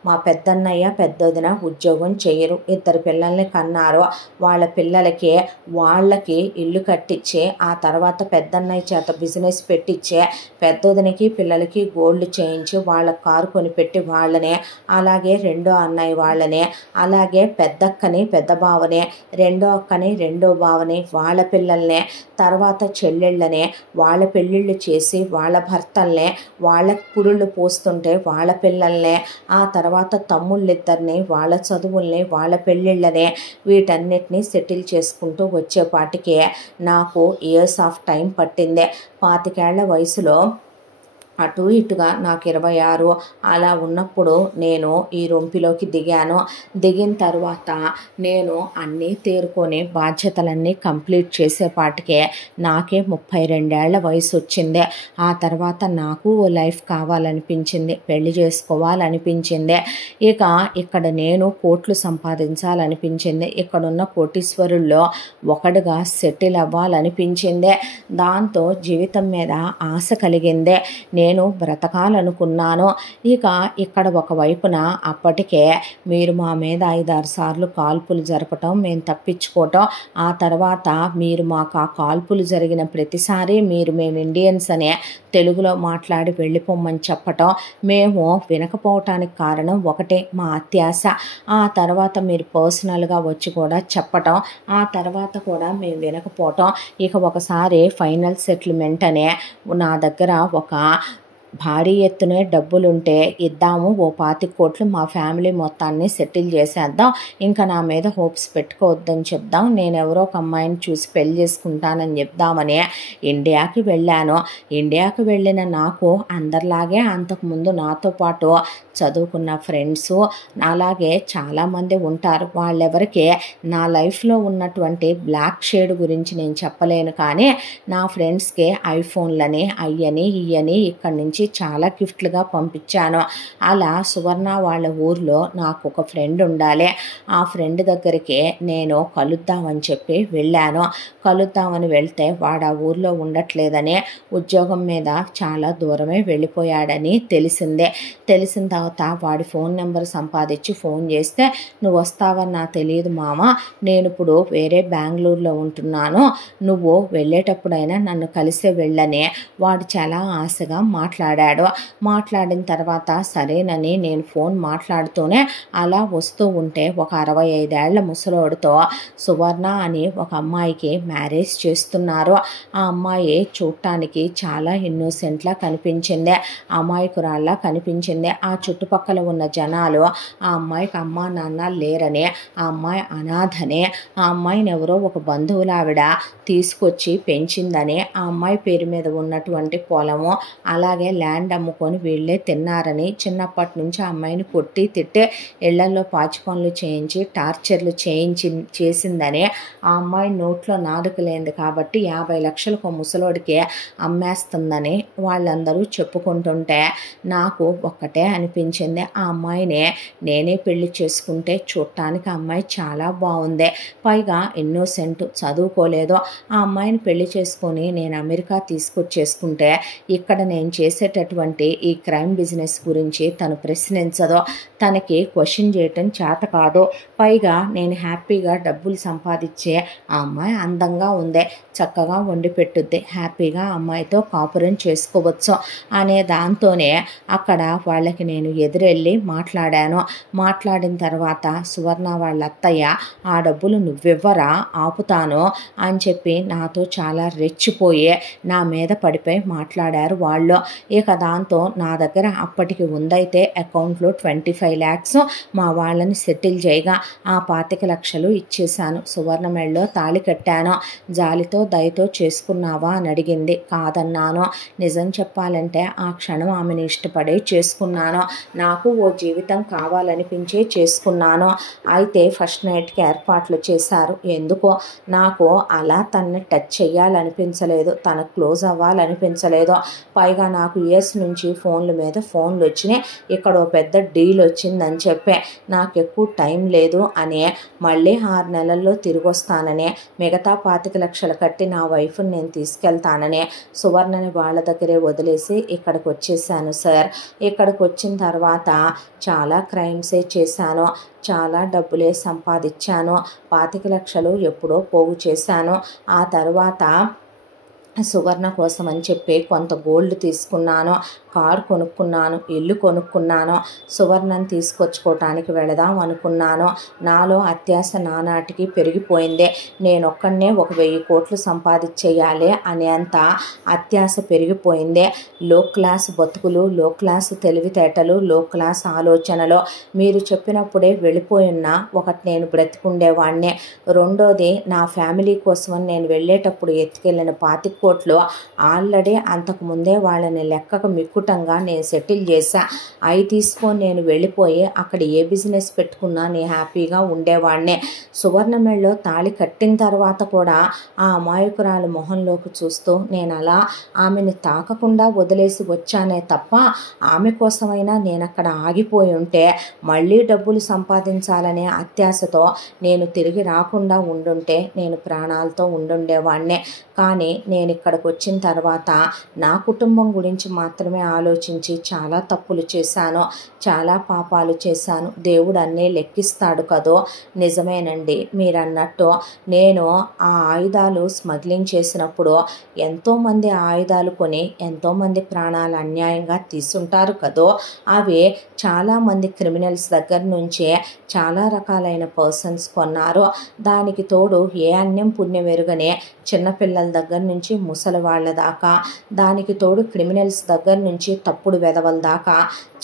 మా పెద్దన్నయ్య పెద్దొదిన ఉద్యోగం చేయరు. 2 పిల్లల్ని కన్నారు. వాళ్ళ పిల్లలకి వాళ్ళకి ఇల్లు కట్టించి ఆ తర్వాత పెద్దన్నయ్య చేత బిజినెస్ పెట్టించే పెద్దొదినకి పిల్లలకి గోల్డ్ చేయించి వాళ్ళ కారు కొనిపెట్టి వాళ్ళనే, అలాగే రెండో అన్నయ్య వాళ్ళనే, అలాగే పెద్దక్కని పెద్ద బావనే, రెండో అక్కని రెండో బావని వాళ్ళ పిల్లల్నే, తర్వాత చెల్లెళ్ళనే వాళ్ళ పెళ్ళిళ్ళు చేసి వాళ్ళ భర్తల్నే, వాళ్ళకి పురుళ్ళు పోస్తుంటే వాళ్ళ పిల్లల్నే, ఆ తర్వాత తమ్ముళ్ళిద్దరిని వాళ్ళ చదువుల్ని వాళ్ళ పెళ్ళిళ్ళనే, వీటన్నిటినీ సెటిల్ చేసుకుంటూ వచ్చేపాటికే నాకు ఇయర్స్ ఆఫ్ టైం పట్టింది. 25 ఏళ్ల వయసులో అటు ఇటుగా నాకు 26 అలా ఉన్నప్పుడు నేను ఈ రొంపిలోకి దిగాను. దిగిన తర్వాత నేను అన్నీ తేరుకొని బాధ్యతలన్నీ కంప్లీట్ చేసేపాటికే నాకే 32 ఏళ్ల వయసు వచ్చింది. ఆ తర్వాత నాకు ఓ లైఫ్ కావాలనిపించింది, పెళ్లి చేసుకోవాలనిపించింది. ఇక ఇక్కడ నేను కోట్లు సంపాదించాలనిపించింది. ఇక్కడున్న కోటీశ్వరుల్లో ఒకడుగా సెటిల్ అవ్వాలనిపించింది. దాంతో జీవితం మీద ఆశ కలిగింది. నేను బ్రతకాలనుకున్నాను. ఇక ఇక్కడ ఒకవైపున అప్పటికే మీరు మా మీద 5-6 సార్లు కాల్పులు జరపటం, మేము తప్పించుకోవటం, ఆ తర్వాత మీరు మాకు ఆ కాల్పులు జరిగిన ప్రతిసారి మేము ఇండియన్స్ అనే తెలుగులో మాట్లాడి వెళ్ళిపోమ్మని చెప్పటం, మేము వినకపోవటానికి కారణం ఒకటే, మా అత్యాశ. ఆ తర్వాత మీరు పర్సనల్గా వచ్చి కూడా చెప్పటం, ఆ తర్వాత కూడా మేము వినకపోవటం. ఇక ఒకసారి ఫైనల్ సెటిల్మెంట్ అనే నా దగ్గర ఒక భారీ ఎత్తునే డబ్బులుంటే ఇద్దాము, ఓ 25 కోట్లు మా ఫ్యామిలీ మొత్తాన్ని సెటిల్ చేసేద్దాం, ఇంకా నా మీద హోప్స్ పెట్టుకోవద్దని చెప్దాం, నేను ఎవరో ఒక అమ్మాయిని చూసి పెళ్లి చేసుకుంటానని చెప్దామని ఇండియాకి వెళ్ళాను. ఇండియాకి వెళ్ళిన నాకు అందరిలాగే అంతకుముందు నాతో పాటు చదువుకున్న ఫ్రెండ్స్ అలాగే చాలామంది ఉంటారు. వాళ్ళెవరికి నా లైఫ్లో ఉన్నటువంటి బ్లాక్ షేడ్ గురించి నేను చెప్పలేను, కానీ నా ఫ్రెండ్స్కి ఐఫోన్లని అయ్యని ఇయ్యని ఇక్కడి నుంచి నుంచి చాలా గిఫ్ట్లుగా పంపించాను. అలా సువర్ణ వాళ్ళ ఊర్లో నాకు ఒక ఫ్రెండ్ ఉండాలి. ఆ ఫ్రెండ్ దగ్గరికి నేను కలుద్దామని చెప్పి వెళ్ళాను. కలుద్దామని వెళ్తే వాడు ఆ ఊర్లో ఉండట్లేదని, ఉద్యోగం మీద చాలా దూరమే వెళ్ళిపోయాడని తెలిసిందే. తెలిసిన తర్వాత వాడి ఫోన్ నెంబర్ సంపాదించి ఫోన్ చేస్తే, నువ్వు వస్తావని నాకు తెలియదు మామ, నేను ఇప్పుడు వేరే బెంగళూరులో ఉంటున్నాను, నువ్వు వెళ్ళేటప్పుడైనా నన్ను కలిసే వెళ్ళని వాడు చాలా ఆశగా మాట్లాడాడు. మాట్లాడిన తర్వాత సరేనని నేను ఫోన్ మాట్లాడుతూనే అలా వస్తూ ఉంటే ఒక 65 ఏళ్ల ముసలోడితో సువర్ణ అని ఒక అమ్మాయికి మ్యారేజ్ చేస్తున్నారు. ఆ అమ్మాయి చూడటానికి చాలా ఇన్నోసెంట్లా కనిపించింది, అమాయకురాల్లా కనిపించింది. ఆ చుట్టుపక్కల ఉన్న జనాలు ఆ అమ్మాయికి అమ్మా నాన్న లేరని, ఆ అమ్మాయి అనాథని, ఆ అమ్మాయిని ఎవరో ఒక బంధువులావిడ తీసుకొచ్చి పెంచిందని, ఆ అమ్మాయి పేరు మీద ఉన్నటువంటి పొలము అలాగే ల్యాండ్ అమ్ముకొని వీళ్ళే తిన్నారని, చిన్నప్పటి నుంచి ఆ అమ్మాయిని కొట్టి తిట్టి ఇళ్లల్లో పాచి పనులు చేయించి టార్చర్లు చేసిందని, ఆ అమ్మాయి నోట్లో నాలుక లేనిది కాబట్టి 50 లక్షలకు ముసలోడికి అమ్మేస్తుందని వాళ్ళందరూ చెప్పుకుంటుంటే నాకు ఒక్కటే అనిపించింది, ఆ అమ్మాయిని నేనే పెళ్లి చేసుకుంటే చూడటానికి ఆ అమ్మాయి చాలా బాగుంది, పైగా ఇన్నోసెంట్, చదువుకోలేదు. ఆ అమ్మాయిని పెళ్లి చేసుకొని నేను అమెరికా తీసుకొచ్చేసుకుంటే ఇక్కడ నేను చేసేటటువంటి ఈ క్రైమ్ బిజినెస్ గురించి తను ప్రశ్నించదు, తనకి క్వశ్చన్ చేయటం చేత కాదు, పైగా నేను హ్యాపీగా డబ్బులు సంపాదించే ఆ అమ్మాయి అందంగా ఉంది, చక్కగా వండి పెట్టుద్ది, హ్యాపీగా అమ్మాయితో కాపురం చేసుకోవచ్చు అనే దాంతోనే అక్కడ వాళ్ళకి నేను ఎదురెళ్ళి మాట్లాడాను. మాట్లాడిన తర్వాత సువర్ణ వాళ్ళ అత్తయ్య, ఆ డబ్బులు నువ్వివ్వరా ఆపుతాను అని చెప్పి నాతో చాలా రెచ్చిపోయి నా మీద పడిపోయి మాట్లాడారు వాళ్ళు. ఇక దాంతో నా దగ్గర అప్పటికి ఉందైతే అకౌంట్లో 25 lakhs మా వాళ్ళని సెటిల్ చేయగా ఆ 25 లక్షలు ఇచ్చేశాను. సువర్ణ మెళ్ళలో తాళి కట్టాను. జాలితో దయతో చేసుకున్నావా అని అడిగింది. కాదన్నాను. నిజం చెప్పాలంటే ఆ క్షణం ఆమెను ఇష్టపడే చేసుకున్నాను, నాకు ఓ జీవితం కావాలనిపించే చేసుకున్నాను. అయితే ఫస్ట్ నైట్కి ఏర్పాట్లు చేశారు. ఎందుకో నాకు అలా తనని టచ్ చేయాలనిపించలేదు, తన క్లోజ్ అవ్వాలనిపించలేదు. పైగా నాకు యూఎస్ నుంచి ఫోన్ల మీద ఫోన్లు వచ్చినాయి, ఇక్కడ ఓ పెద్ద డీల్ వచ్చిందని చెప్పే నాకు ఎక్కువ టైం లేదు అని, మళ్ళీ 6 నెలల్లో తిరిగి వస్తానని, మిగతా 25 లక్షలు కట్టి నా వైఫ్ని నేను తీసుకెళ్తానని సువర్ణని వాళ్ళ దగ్గరే వదిలేసి ఇక్కడికి వచ్చేసాను సార్. ఇక్కడికి వచ్చిన తర్వాత చాలా క్రైమ్సే చేశాను, చాలా డబ్బులే సంపాదించాను. 25 లక్షలు ఎప్పుడో పోగు చేశాను. ఆ తర్వాత సువర్ణ కోసం అని చెప్పి కొంత గోల్డ్ తీసుకున్నాను, కారు కొనుక్కున్నాను, ఇల్లు కొనుక్కున్నాను, సువర్ణని తీసుకొచ్చుకోవటానికి వెళదాం అనుకున్నాను. నాలో అత్యాశ నానాటికి పెరిగిపోయింది. నేనొక్కడనే ఒక 1000 కోట్లు సంపాదించేయాలి అనేంత అత్యాశ పెరిగిపోయింది. లో క్లాస్ బతుకులు, లో క్లాస్ తెలివితేటలు, లో క్లాస్ ఆలోచనలు. మీరు చెప్పినప్పుడే వెళ్ళిపోయినా ఒకటి నేను బ్రతికుండేవాడిని, రెండోది నా ఫ్యామిలీ కోసమని నేను వెళ్ళేటప్పుడు ఎత్తుకెళ్ళిన 25 కోట్లు ఆల్రెడీ అంతకుముందే వాళ్ళని లెక్కకు మిక్కుటంగా నేను సెటిల్ చేశా. అవి తీసుకొని నేను వెళ్ళిపోయి అక్కడ ఏ బిజినెస్ పెట్టుకున్నా నేను హ్యాపీగా ఉండేవాడిని. సువర్ణ మెళ్ళలో తాళి కట్టిన తర్వాత కూడా ఆ అమాయకురాలు మొహంలోకి చూస్తూ నేను అలా ఆమెని తాకకుండా వదిలేసి వచ్చానే తప్ప, ఆమె కోసమైనా నేను అక్కడ ఆగిపోయి ఉంటే మళ్ళీ డబ్బులు సంపాదించాలనే అత్యాశతో నేను తిరిగి రాకుండా ఉండుంటే నేను ప్రాణాలతో ఉండుండేవాడిని. కానీ నేను ఇక్కడికి వచ్చిన తర్వాత నా కుటుంబం గురించి మాత్రమే ఆలోచించి చాలా తప్పులు చేశాను, చాలా పాపాలు చేశాను. దేవుడు అన్నీ లెక్కిస్తాడు కదో. నిజమేనండి మీరు అన్నట్టు. నేను ఆ ఆయుధాలు స్మగ్లింగ్ చేసినప్పుడు ఎంతోమంది ఆయుధాలు కొని ఎంతోమంది ప్రాణాలు అన్యాయంగా తీసుంటారు కదో. అవి చాలామంది క్రిమినల్స్ దగ్గర నుంచే చాలా రకాలైన పర్సన్స్ కొన్నారు. దానికి తోడు ఏ అన్యం పుణ్యం ఎరుగనే చిన్నపిల్లల దగ్గర నుంచి ముసలి వాళ్ళ దాకా, దానికి తోడు క్రిమినల్స్ దగ్గర నుంచి తప్పుడు వెధవల దాకా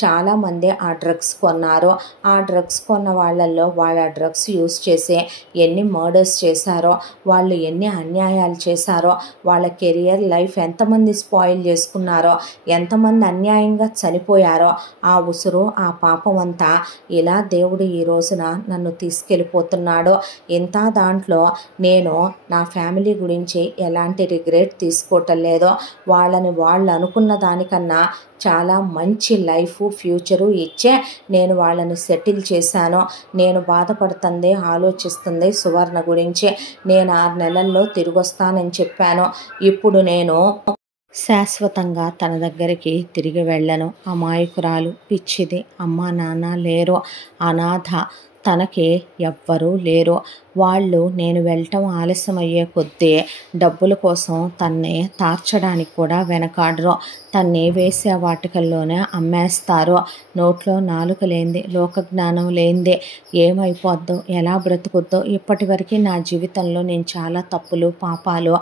చాలామంది ఆ డ్రగ్స్ కొన్నారు. ఆ డ్రగ్స్ కొన్న వాళ్ళల్లో వాళ్ళ డ్రగ్స్ యూస్ చేసి ఎన్ని మర్డర్స్ చేశారో, వాళ్ళు ఎన్ని అన్యాయాలు చేశారో, వాళ్ళ కెరియర్ లైఫ్ ఎంతమంది స్పాయిల్ చేసుకున్నారో, ఎంతమంది అన్యాయంగా చనిపోయారో, ఆ ఉసురు ఆ పాపం అంతా ఇలా దేవుడు ఈ రోజున నన్ను తీసుకెళ్ళిపోతున్నాడు. ఇంత దాంట్లో నేను నా ఫ్యామిలీ గురించి ఎలాంటి రిగ్రెట్ కేర్ తీసుకోవటం లేదో, వాళ్ళని వాళ్ళు అనుకున్న దానికన్నా చాలా మంచి లైఫ్ ఫ్యూచరు ఇచ్చే నేను వాళ్ళని సెటిల్ చేశాను. నేను బాధపడుతుంది, ఆలోచిస్తుంది సువర్ణ గురించి. నేను 6 నెలల్లో తిరిగి వస్తానని చెప్పాను. ఇప్పుడు నేను శాశ్వతంగా తన దగ్గరికి తిరిగి వెళ్ళను. అమాయకురాలు, పిచ్చిది, అమ్మా నాన్న లేరు, అనాథ, తనకి ఎవ్వరూ లేరు. వాళ్ళు నేను వెళ్ళటం ఆలస్యమయ్యే కొద్దీ డబ్బుల కోసం తన్నే తార్చడానికి కూడా వెనకాడరు. తన్నే వేసే వాటికల్లోనే అమ్మేస్తారు. నోట్లో నాలుక లేనిది, లోకజ్ఞానం లేనిది ఏమైపోద్దో, ఎలా బ్రతుకుద్దో. ఇప్పటివరకు నా జీవితంలో నేను చాలా తప్పులు, పాపాలు,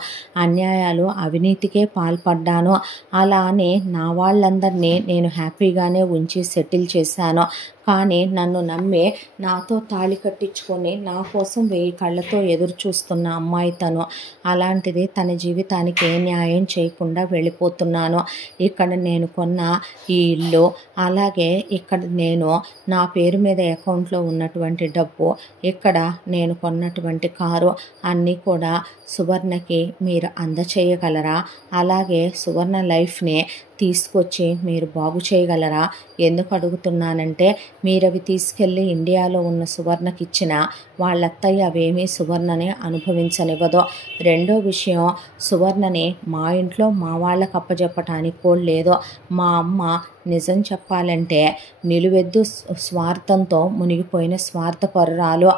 అన్యాయాలు, అవినీతికే పాల్పడ్డాను. అలా అని నా వాళ్ళందరినీ నేను హ్యాపీగానే ఉంచి సెటిల్ చేశాను. కానీ నన్ను నమ్మి నాతో తాళి కట్టించుకొని నా కోసం 1000 కళ్ళతో ఎదురు చూస్తున్న అమ్మాయి తను. అలాంటిది తన జీవితానికి ఏ న్యాయం చేయకుండా వెళ్ళిపోతున్నాను. ఇక్కడ నేను కొన్న ఈ ఇల్లు, అలాగే ఇక్కడ నేను నా పేరు మీద అకౌంట్లో ఉన్నటువంటి డబ్బు, ఇక్కడ నేను కొన్నటువంటి కారు అన్నీ కూడా సువర్ణకి మీరు అందచేయగలరా? అలాగే సువర్ణ లైఫ్ని తీసుకొచ్చి మీరు బాగు చేయగలరా? ఎందుకు అడుగుతున్నానంటే, మీరు అవి తీసుకెళ్ళి ఇండియాలో ఉన్న సువర్ణకి ఇచ్చిన వాళ్ళత్తయ్య అవేమీ సువర్ణని అనుభవించనివ్వదు. రెండో విషయం, సువర్ణని మా ఇంట్లో మా వాళ్ళకి అప్పచెప్పటానికి కూడా లేదు. మా అమ్మ నిజం చెప్పాలంటే నిలువెద్దు స్వార్థంతో మునిగిపోయిన స్వార్థపరురాలు.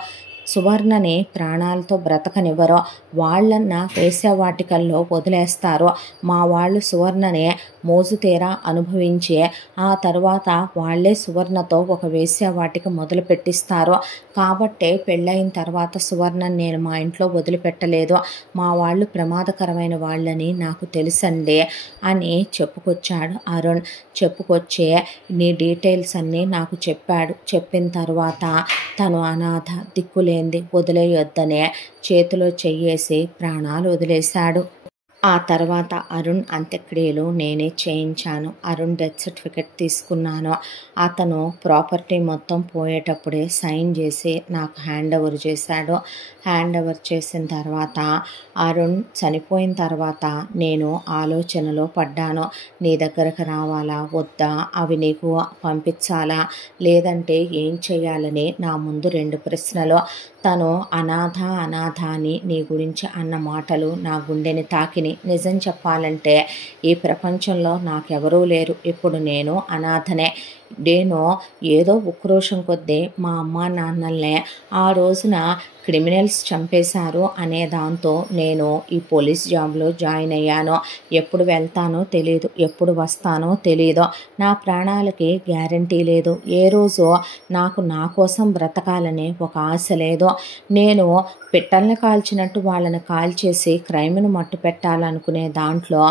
సువర్ణని ప్రాణాలతో బ్రతకనివ్వరు. వాళ్ళన్న వేశ్యావాటికల్లో వదిలేస్తారు. మా వాళ్ళు సువర్ణనే మోజుతీరా అనుభవించి ఆ తర్వాత వాళ్ళే సువర్ణతో ఒక వేశ్యావాటిక మొదలు పెట్టిస్తారు. కాబట్టే పెళ్ళైన తర్వాత సువర్ణని నేను మా ఇంట్లో వదిలిపెట్టలేదు. మా వాళ్ళు ప్రమాదకరమైన వాళ్ళని నాకు తెలుసండి అని చెప్పుకొచ్చాడు అరుణ్. చెప్పుకొచ్చే నీ డీటెయిల్స్ అన్నీ నాకు చెప్పాడు. చెప్పిన తర్వాత తను అనాథ, దిక్కులేంది, వదిలేయొద్దనే చేతిలో చెయ్యేసి ప్రాణాలు వదిలేశాడు. ఆ తర్వాత అరుణ్ అంత్యక్రియలు నేనే చేయించాను. అరుణ్ డెత్ సర్టిఫికెట్ తీసుకున్నాను. అతను ప్రాపర్టీ మొత్తం పోయేటప్పుడే సైన్ చేసి నాకు హ్యాండ్ ఓవర్ చేశాడు. హ్యాండ్ ఓవర్ చేసిన తర్వాత అరుణ్ చనిపోయిన తర్వాత నేను ఆలోచనలో పడ్డాను. నీ దగ్గరకు రావాలా వద్దా, అవి నీకు పంపించాలా, లేదంటే ఏం చేయాలని నా ముందు 2 ప్రశ్నలు. తను అనాథ అనాథ అని నీ గురించి అన్న మాటలు నా గుండెని తాకిని. నిజం చెప్పాలంటే ఈ ప్రపంచంలో నాకెవరూ లేరు. ఇప్పుడు నేను అనాథనే. నేను ఏదో ఉక్రోషం కొద్దీ మా అమ్మ నాన్నల్నే ఆ రోజున క్రిమినల్స్ చంపేశారు అనే దాంతో నేను ఈ పోలీస్ జాబ్లో జాయిన్ అయ్యాను. ఎప్పుడు వెళ్తానో తెలియదు, ఎప్పుడు వస్తానో తెలియదు. నా ప్రాణాలకి గ్యారంటీ లేదు. ఏ రోజు నాకు నా కోసం బ్రతకాలనే ఒక ఆశ లేదు. నేను పిట్టల్ని కాల్చినట్టు వాళ్ళని కాల్చేసి క్రైమ్ను మట్టు పెట్టాలనుకునే దాంట్లో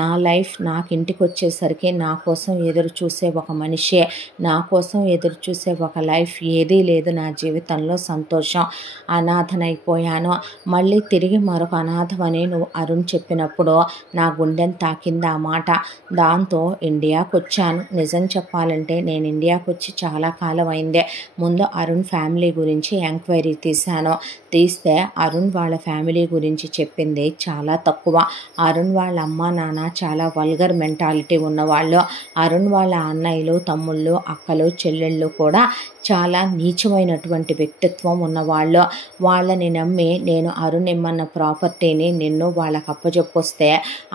నా లైఫ్ నాకు ఇంటికి వచ్చేసరికి నా కోసం ఎదురు చూసే ఒక మనిషే, నా కోసం ఎదురు చూసే ఒక లైఫ్ ఏదీ లేదు నా జీవితంలో. సంతోషం. అనాథనైపోయాను. మళ్ళీ తిరిగి మరొక అనాథమని నువ్వు అరుణ్ చెప్పినప్పుడు నా గుండెని తాకింది ఆ మాట. దాంతో ఇండియాకు వచ్చాను. నిజం చెప్పాలంటే నేను ఇండియాకు వచ్చి చాలా కాలం అయిందే. ముందు అరుణ్ ఫ్యామిలీ గురించి ఎంక్వైరీ తీశాను. తీస్తే అరుణ్ వాళ్ళ ఫ్యామిలీ గురించి చెప్పింది చాలా తక్కువ. అరుణ్ వాళ్ళ అమ్మ నాన్న చాలా వల్గర్ మెంటాలిటీ ఉన్నవాళ్ళు. అరుణ్ వాళ్ళ అన్నయ్యలు, తమ్ముళ్ళు, అక్కలు, చెల్లెళ్ళు కూడా చాలా నీచమైనటువంటి వ్యక్తిత్వం ఉన్నవాళ్ళు. వాళ్ళని నమ్మి నేను అరుణ్ ఇమ్మన్న ప్రాపర్టీని నిన్ను వాళ్ళకి అప్పజెప్పొస్తే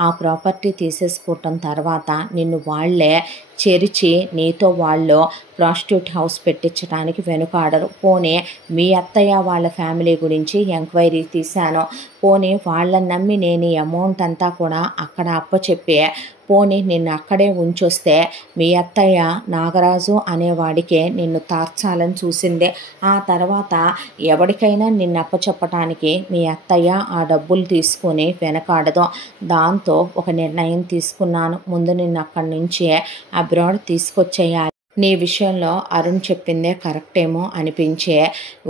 ఆ ప్రాపర్టీ తీసేసుకోవటం తర్వాత నిన్ను వాళ్ళే చెరిచి నీతో వాళ్ళు ప్రాస్టిట్యూట్ హౌస్ పెట్టించడానికి వెనుకాడరు. పోనీ మీ అత్తయ్య వాళ్ళ ఫ్యామిలీ గురించి ఎంక్వైరీ తీశాను. పోనీ వాళ్ళని నమ్మి నేను ఈ అమౌంట్ అంతా కూడా అక్కడ అప్పచెప్పి పోనీ నిన్ను అక్కడే ఉంచొస్తే మీ అత్తయ్య నాగరాజు అనేవాడికే నిన్ను తార్చాలని చూసిందే. ఆ తర్వాత ఎవరికైనా నిన్ను అప్పచెప్పటానికి మీ అత్తయ్య ఆ డబ్బులు తీసుకొని వెనకాడదు. దాంతో ఒక నిర్ణయం తీసుకున్నాను. ముందు నిన్ను అక్కడి నుంచి అబ్రాడ్ తీసుకొచ్చేయాలి. నీ విషయంలో అరుణ్ చెప్పిందే కరెక్టేమో అనిపించే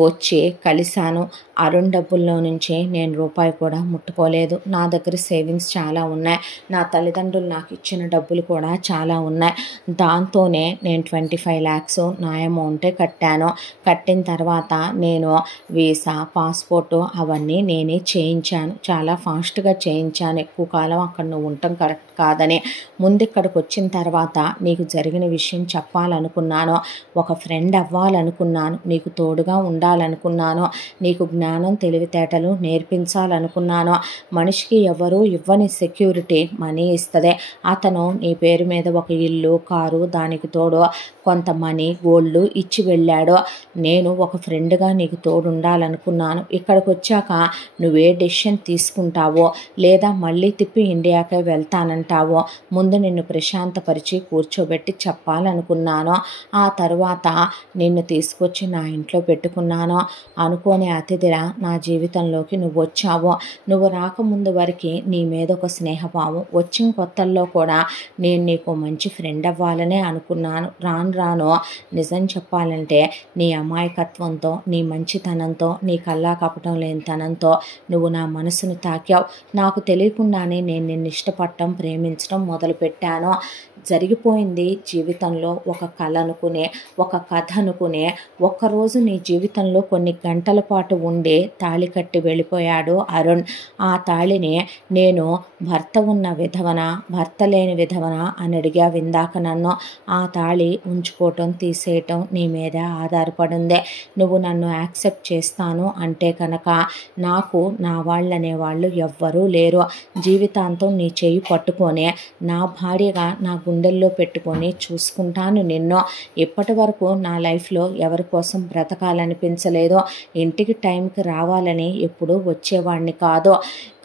వచ్చి కలిశాను. అరుణ్ డబ్బుల్లో నుంచి నేను రూపాయి కూడా ముట్టుకోలేదు. నా దగ్గర సేవింగ్స్ చాలా ఉన్నాయి. నా తల్లిదండ్రులు నాకు ఇచ్చిన డబ్బులు కూడా చాలా ఉన్నాయి. దాంతోనే నేను 25 lakhs నా అమౌంటే కట్టాను. కట్టిన తర్వాత నేను వీసా, పాస్పోర్టు అవన్నీ నేనే చేయించాను. చాలా ఫాస్ట్గా చేయించాను. ఎక్కువ కాలం అక్కడ నువ్వు ఉండటం కరెక్ట్ కాదని. ముందు ఇక్కడికి వచ్చిన తర్వాత నీకు జరిగిన విషయం చెప్పాలనుకున్నాను. ఒక ఫ్రెండ్ అవ్వాలనుకున్నాను. నీకు తోడుగా ఉండాలనుకున్నాను. నీకు జ్ఞానం, తెలివితేటలు నేర్పించాలనుకున్నాను. మనిషికి ఎవరు ఇవ్వని సెక్యూరిటీ మనీ ఇస్తుంది. అతను నీ పేరు మీద ఒక ఇల్లు, కారు, దానికి తోడు కొంత మనీ, గోల్డ్ ఇచ్చి వెళ్ళాడు. నేను ఒక ఫ్రెండ్గా నీకు తోడు ఉండాలనుకున్నాను. ఇక్కడికి వచ్చాక నువ్వే డెసిషన్ తీసుకుంటావో లేదా మళ్ళీ తిప్పి ఇండియాకే వెళ్తానంటావో ముందు నిన్ను ప్రశాంతపరిచి కూర్చోబెట్టి చెప్పాలనుకున్నాను. ఆ తర్వాత నిన్ను తీసుకొచ్చి నా ఇంట్లో పెట్టుకున్నాను. అనుకోని అతిథిలా నా జీవితంలోకి నువ్వు వచ్చావు. నువ్వు రాకముందు వరకు నీ మీద ఒక స్నేహభావం, వచ్చిన కొత్తల్లో కూడా నేను నీకు మంచి ఫ్రెండ్ అవ్వాలనే అనుకున్నాను. రాను రాను నిజం చెప్పాలంటే నీ అమాయకత్వంతో, నీ మంచితనంతో, నీ కల్లా కపటం లేని తనంతో నువ్వు నా మనసును తాకావు. నాకు తెలియకుండానే నేను నిన్ను ఇష్టపడటం, ప్రేమించడం మొదలుపెట్టాను. జరిగిపోయింది జీవితంలో ఒక కళ అనుకునే, ఒక కథ అనుకునే. ఒక్కరోజు నీ జీవితంలో కొన్ని గంటల పాటు ఉండి తాళి కట్టి వెళ్ళిపోయాడు అరుణ్. ఆ తాళిని నేను భర్త ఉన్న విధవన, భర్త లేని విధవన అని అడిగా విందాక నన్ను. ఆ తాళి ఉంచుకోవటం, తీసేయటం నీ మీద ఆధారపడిందే. నువ్వు నన్ను యాక్సెప్ట్ చేస్తాను అంటే కనుక నాకు నా వాళ్ళనే వాళ్ళు ఎవ్వరూ లేరు. జీవితాంతం నీ చెయ్యి పట్టుకొని నా భార్యగా నా గుండెల్లో పెట్టుకొని చూసుకుంటాను నిన్ను. ఇప్పటి వరకు నా లైఫ్లో ఎవరి కోసం బ్రతకాలనిపించలేదు. ఇంటికి టైంకి రావాలని ఎప్పుడూ వచ్చేవాడిని కాదు.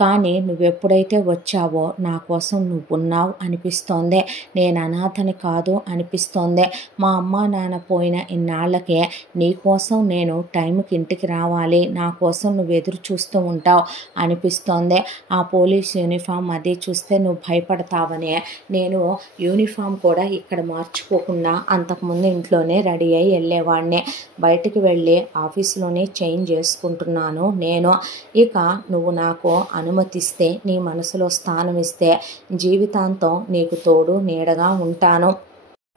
కానీ నువ్వెప్పుడైతే వచ్చావో నా కోసం నువ్వు ఉన్నావు అనిపిస్తోంది. నేను అనాథని కాదు అనిపిస్తోంది. మా అమ్మ నాన్న పోయిన ఇన్నాళ్ళకే నీ కోసం నేను టైంకి ఇంటికి రావాలి, నా కోసం నువ్వు ఎదురు చూస్తూ ఉంటావు అనిపిస్తోంది. ఆ పోలీస్ యూనిఫామ్ అది చూస్తే నువ్వు భయపడతావనే నేను యూనిఫామ్ కూడా ఇక్కడ మార్చుకోకుండా అంతకుముందు ఇంట్లోనే రెడీ అయ్యి వెళ్ళేవాడిని. బయటికి వెళ్ళి ఆఫీసులోనే చేంజ్ చేసుకుంటున్నాను నేను. ఇక నువ్వు నాకు అనుమతిస్తే, నీ మనసులో స్థానం ఇస్తే జీవితాంతం నీకు తోడు నీడగా ఉంటాను.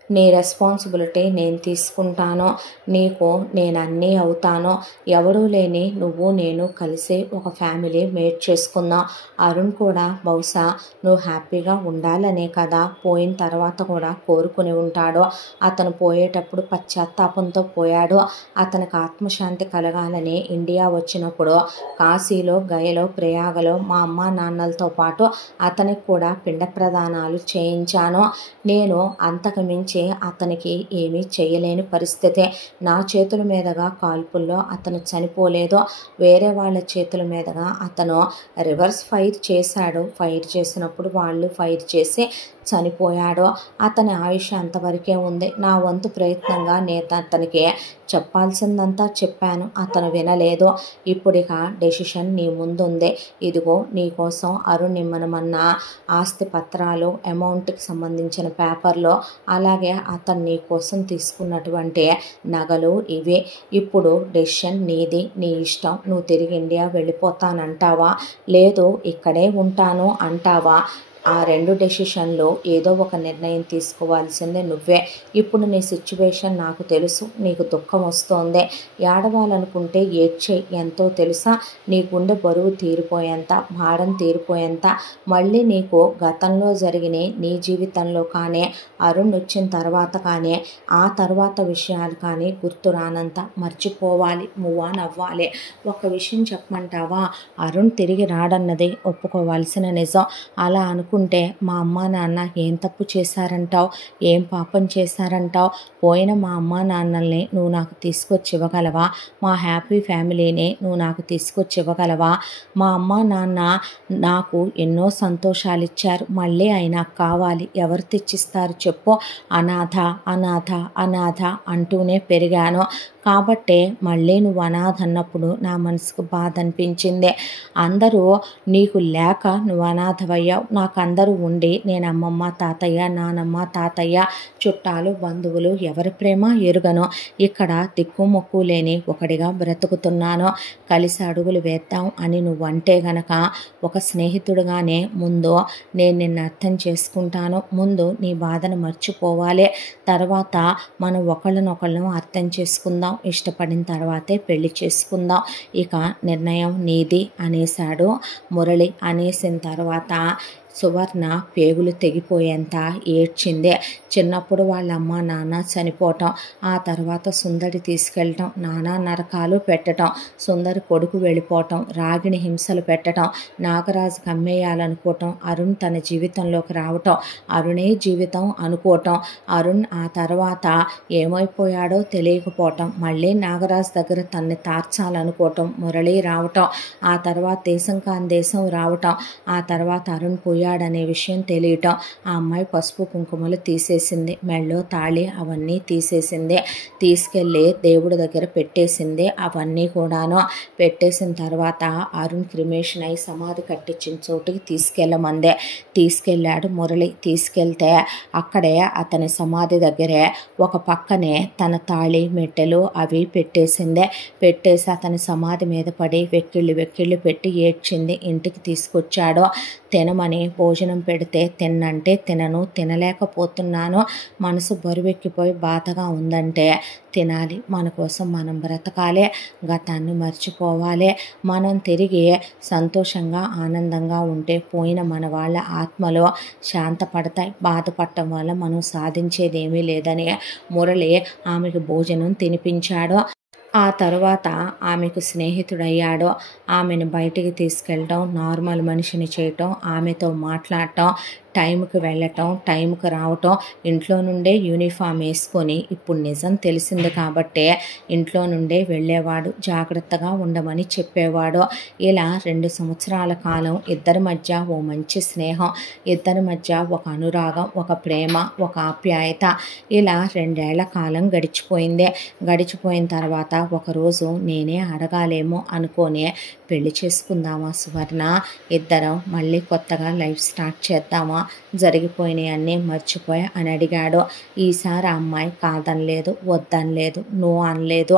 నీ రెస్పాన్సిబిలిటీ నేను తీసుకుంటాను. నీకు నేను అన్నీ అవుతాను. ఎవరూ లేని నువ్వు నేను కలిసి ఒక ఫ్యామిలీ మేడ్ చేసుకుందాం. అరుణ్ కూడా బహుశా నువ్వు హ్యాపీగా ఉండాలనే కదా పోయిన తర్వాత కూడా కోరుకుని ఉంటాడు. అతను పోయేటప్పుడు పశ్చాత్తాపంతో పోయాడు. అతనికి ఆత్మశాంతి కలగాలని ఇండియా వచ్చినప్పుడు కాశీలో, గయలో, ప్రయాగలో మా అమ్మ నాన్నలతో పాటు అతనికి కూడా పిండ ప్రదానాలు చేయించాను. నేను అంతకు మించి అతనికి ఏమీ చేయలేని పరిస్థితే. నా చేతుల మీదుగా కాల్పుల్లో అతను చనిపోలేదు. వేరే వాళ్ళ చేతుల మీదుగా అతను రివర్స్ ఫైర్ చేశాడు. ఫైర్ చేసినప్పుడు వాళ్ళు ఫైర్ చేసి చనిపోయాడు. అతని ఆయుష్ అంతవరకే ఉంది. నా వంతు ప్రయత్నంగా నేను అతనికి చెప్పాల్సిందంతా చెప్పాను. అతను వినలేదు. ఇప్పుడిక డెసిషన్ నీ ముందుంది. ఇదిగో నీకోసం అరుణ్ ఇమ్మనమన్న ఆస్తి పత్రాలు, అమౌంట్కి సంబంధించిన పేపర్లు, అలాగే అతను నీ కోసం తీసుకున్నటువంటి నగలు ఇవే. ఇప్పుడు డెసిషన్ నీది, నీ ఇష్టం. నువ్వు తిరిగి ఇండియా వెళ్ళిపోతానంటావా, లేదు ఇక్కడే ఉంటాను అంటావా? ఆ రెండు డెసిషన్లో ఏదో ఒక నిర్ణయం తీసుకోవాల్సిందే నువ్వే. ఇప్పుడు నీ సిచ్యువేషన్ నాకు తెలుసు. నీకు దుఃఖం వస్తోంది. ఏడవాలనుకుంటే ఏడ్చేయి. ఎంతో తెలుసా? నీ గుండె బరువు తీరిపోయేంత, భారం తీరిపోయేంత. మళ్ళీ నీకు గతంలో జరిగిన నీ జీవితంలో కానీ, అరుణ్ వచ్చిన తర్వాత కానీ, ఆ తర్వాత విషయాలు కానీ గుర్తు రానంత మర్చిపోవాలి, మూవ్ ఆన్ అవ్వాలి. ఒక విషయం చెప్పమంటావా? అరుణ్ తిరిగి రాడన్నది ఒప్పుకోవాల్సిన నిజం. అలా అనుకుంటే మా అమ్మా నాన్న ఏం తప్పు చేశారంటావు, ఏం పాపం చేశారంటావు? పోయిన మా అమ్మా నాన్నల్ని నువ్వు నాకు తీసుకొచ్చి ఇవ్వగలవా? మా హ్యాపీ ఫ్యామిలీని నువ్వు నాకు తీసుకొచ్చి ఇవ్వగలవా? మా అమ్మా నాన్న నాకు ఎన్నో సంతోషాలు ఇచ్చారు. మళ్ళీ అయినా కావాలి. ఎవరు తెచ్చిస్తారు చెప్పు? అనాథ అనాథ అనాథ అంటూనే పెరిగాను. కాబట్టే మళ్ళీ నువ్వు అనాథ అన్నప్పుడు నా మనసుకు బాధ అనిపించింది. అందరూ నీకు లేక నువ్వు అనాథవయ్యావు, నాకు అందరూ ఉండి నేను అమ్మమ్మ తాతయ్య నానమ్మ తాతయ్య చుట్టాలు బంధువులు ఎవరి ప్రేమ ఎరుగను. ఇక్కడ దిక్కుమొక్కు లేని ఒకడిగా బ్రతుకుతున్నాను. కలిసి అడుగులు వేద్దాం అని నువ్వు అంటే గనక ఒక స్నేహితుడిగానే ముందు నేను నిన్ను అర్థం చేసుకుంటాను. ముందు నీ బాధను మర్చిపోవాలి, తర్వాత మనం ఒకళ్ళనొకళ్ళను అర్థం చేసుకుందాం, ఇష్టపడిన తర్వాతే పెళ్లి చేసుకుందాం, ఇక నిర్ణయం నీది అనేశాడు మురళి. అనేసిన తర్వాత సువర్ణ పేగులు తెగిపోయేంత ఏడ్చింది. చిన్నప్పుడు వాళ్ళ అమ్మ నాన్న చనిపోవటం, ఆ తర్వాత సుందరి తీసుకెళ్ళటం, నానా నరకాలు పెట్టడం, సుందరి కొడుకు వెళ్ళిపోవటం, రాగిణి హింసలు పెట్టడం, నాగరాజుకి అమ్మేయాలనుకోవటం, అరుణ్ తన జీవితంలోకి రావటం, అరుణే జీవితం అనుకోవటం, అరుణ్ ఆ తర్వాత ఏమైపోయాడో తెలియకపోవటం, మళ్ళీ నాగరాజు దగ్గర తన్ని తార్చాలనుకోవటం, మురళి రావటం, ఆ తర్వాత దేశం కాని దేశం రావటం, ఆ తర్వాత అరుణ్ పోయాడనే విషయం తెలియటం, ఆ అమ్మాయి పసుపు కుంకుమలు తీసేసింది, మెళ్ళో తాళి అవన్నీ తీసేసింది, తీసుకెళ్ళి దేవుడి దగ్గర పెట్టేసింది. అవన్నీ కూడాను పెట్టేసిన తర్వాత అరుణ్ క్రిమేషన్ అయి సమాధి కట్టించిన చోటుకి తీసుకెళ్ళమందే. తీసుకెళ్ళాడు మురళి. తీసుకెళ్తే అక్కడే అతని సమాధి దగ్గరే ఒక పక్కనే తన తాళి మెట్టెలు అవి పెట్టేసిందే. పెట్టేసి అతని సమాధి మీద పడి వెక్కిళ్ళు పెట్టి ఏడ్చింది. ఇంటికి తీసుకొచ్చాడు. తినమని భోజనం పెడితే తిన్నంటే తినను, తినలేకపోతున్నాను, మనసు బరువెక్కిపోయి బాధగా ఉందంటే తినాలి, మన కోసం మనం బ్రతకాలి, గతాన్ని మర్చిపోవాలి, మనం తిరిగి సంతోషంగా ఆనందంగా ఉంటే పోయిన మన వాళ్ళ ఆత్మలో శాంతపడతాయి. బాధపడటం వల్ల మనం సాధించేది ఏమీ లేదని మురళి ఆమెకు భోజనం తినిపించాడు. ఆ తరువాత ఆమెకు స్నేహితుడయ్యాడు. ఆమెను బయటికి తీసుకెళ్ళటం, నార్మల్ మనిషిని చేయటం, ఆమెతో మాట్లాడటం, టైంకి వెళ్ళటం, టైంకి రావటం, ఇంట్లో నుండే యూనిఫామ్ వేసుకొని, ఇప్పుడు నిజం తెలిసింది కాబట్టే ఇంట్లో నుండే వెళ్ళేవాడు, జాగ్రత్తగా ఉండమని చెప్పేవాడు. ఇలా 2 సంవత్సరాల కాలం ఇద్దరి మధ్య ఓ మంచి స్నేహం, ఇద్దరి మధ్య ఒక అనురాగం, ఒక ప్రేమ, ఒక ఆప్యాయత, ఇలా 2 ఏళ్ల కాలం గడిచిపోయింది. గడిచిపోయిన తర్వాత ఒకరోజు నేనే అడగాలేమో అనుకోనే పెళ్లి చేసుకుందామా సువర్ణ, ఇద్దరం మళ్ళీ కొత్తగా లైఫ్ స్టార్ట్ చేద్దామా, జరిగిపోయినాయి అన్నీ మర్చిపోయి అని అడిగాడు. ఈసారి ఆ అమ్మాయి కాదనలేదు, వద్దనలేదు, నో అనలేదు.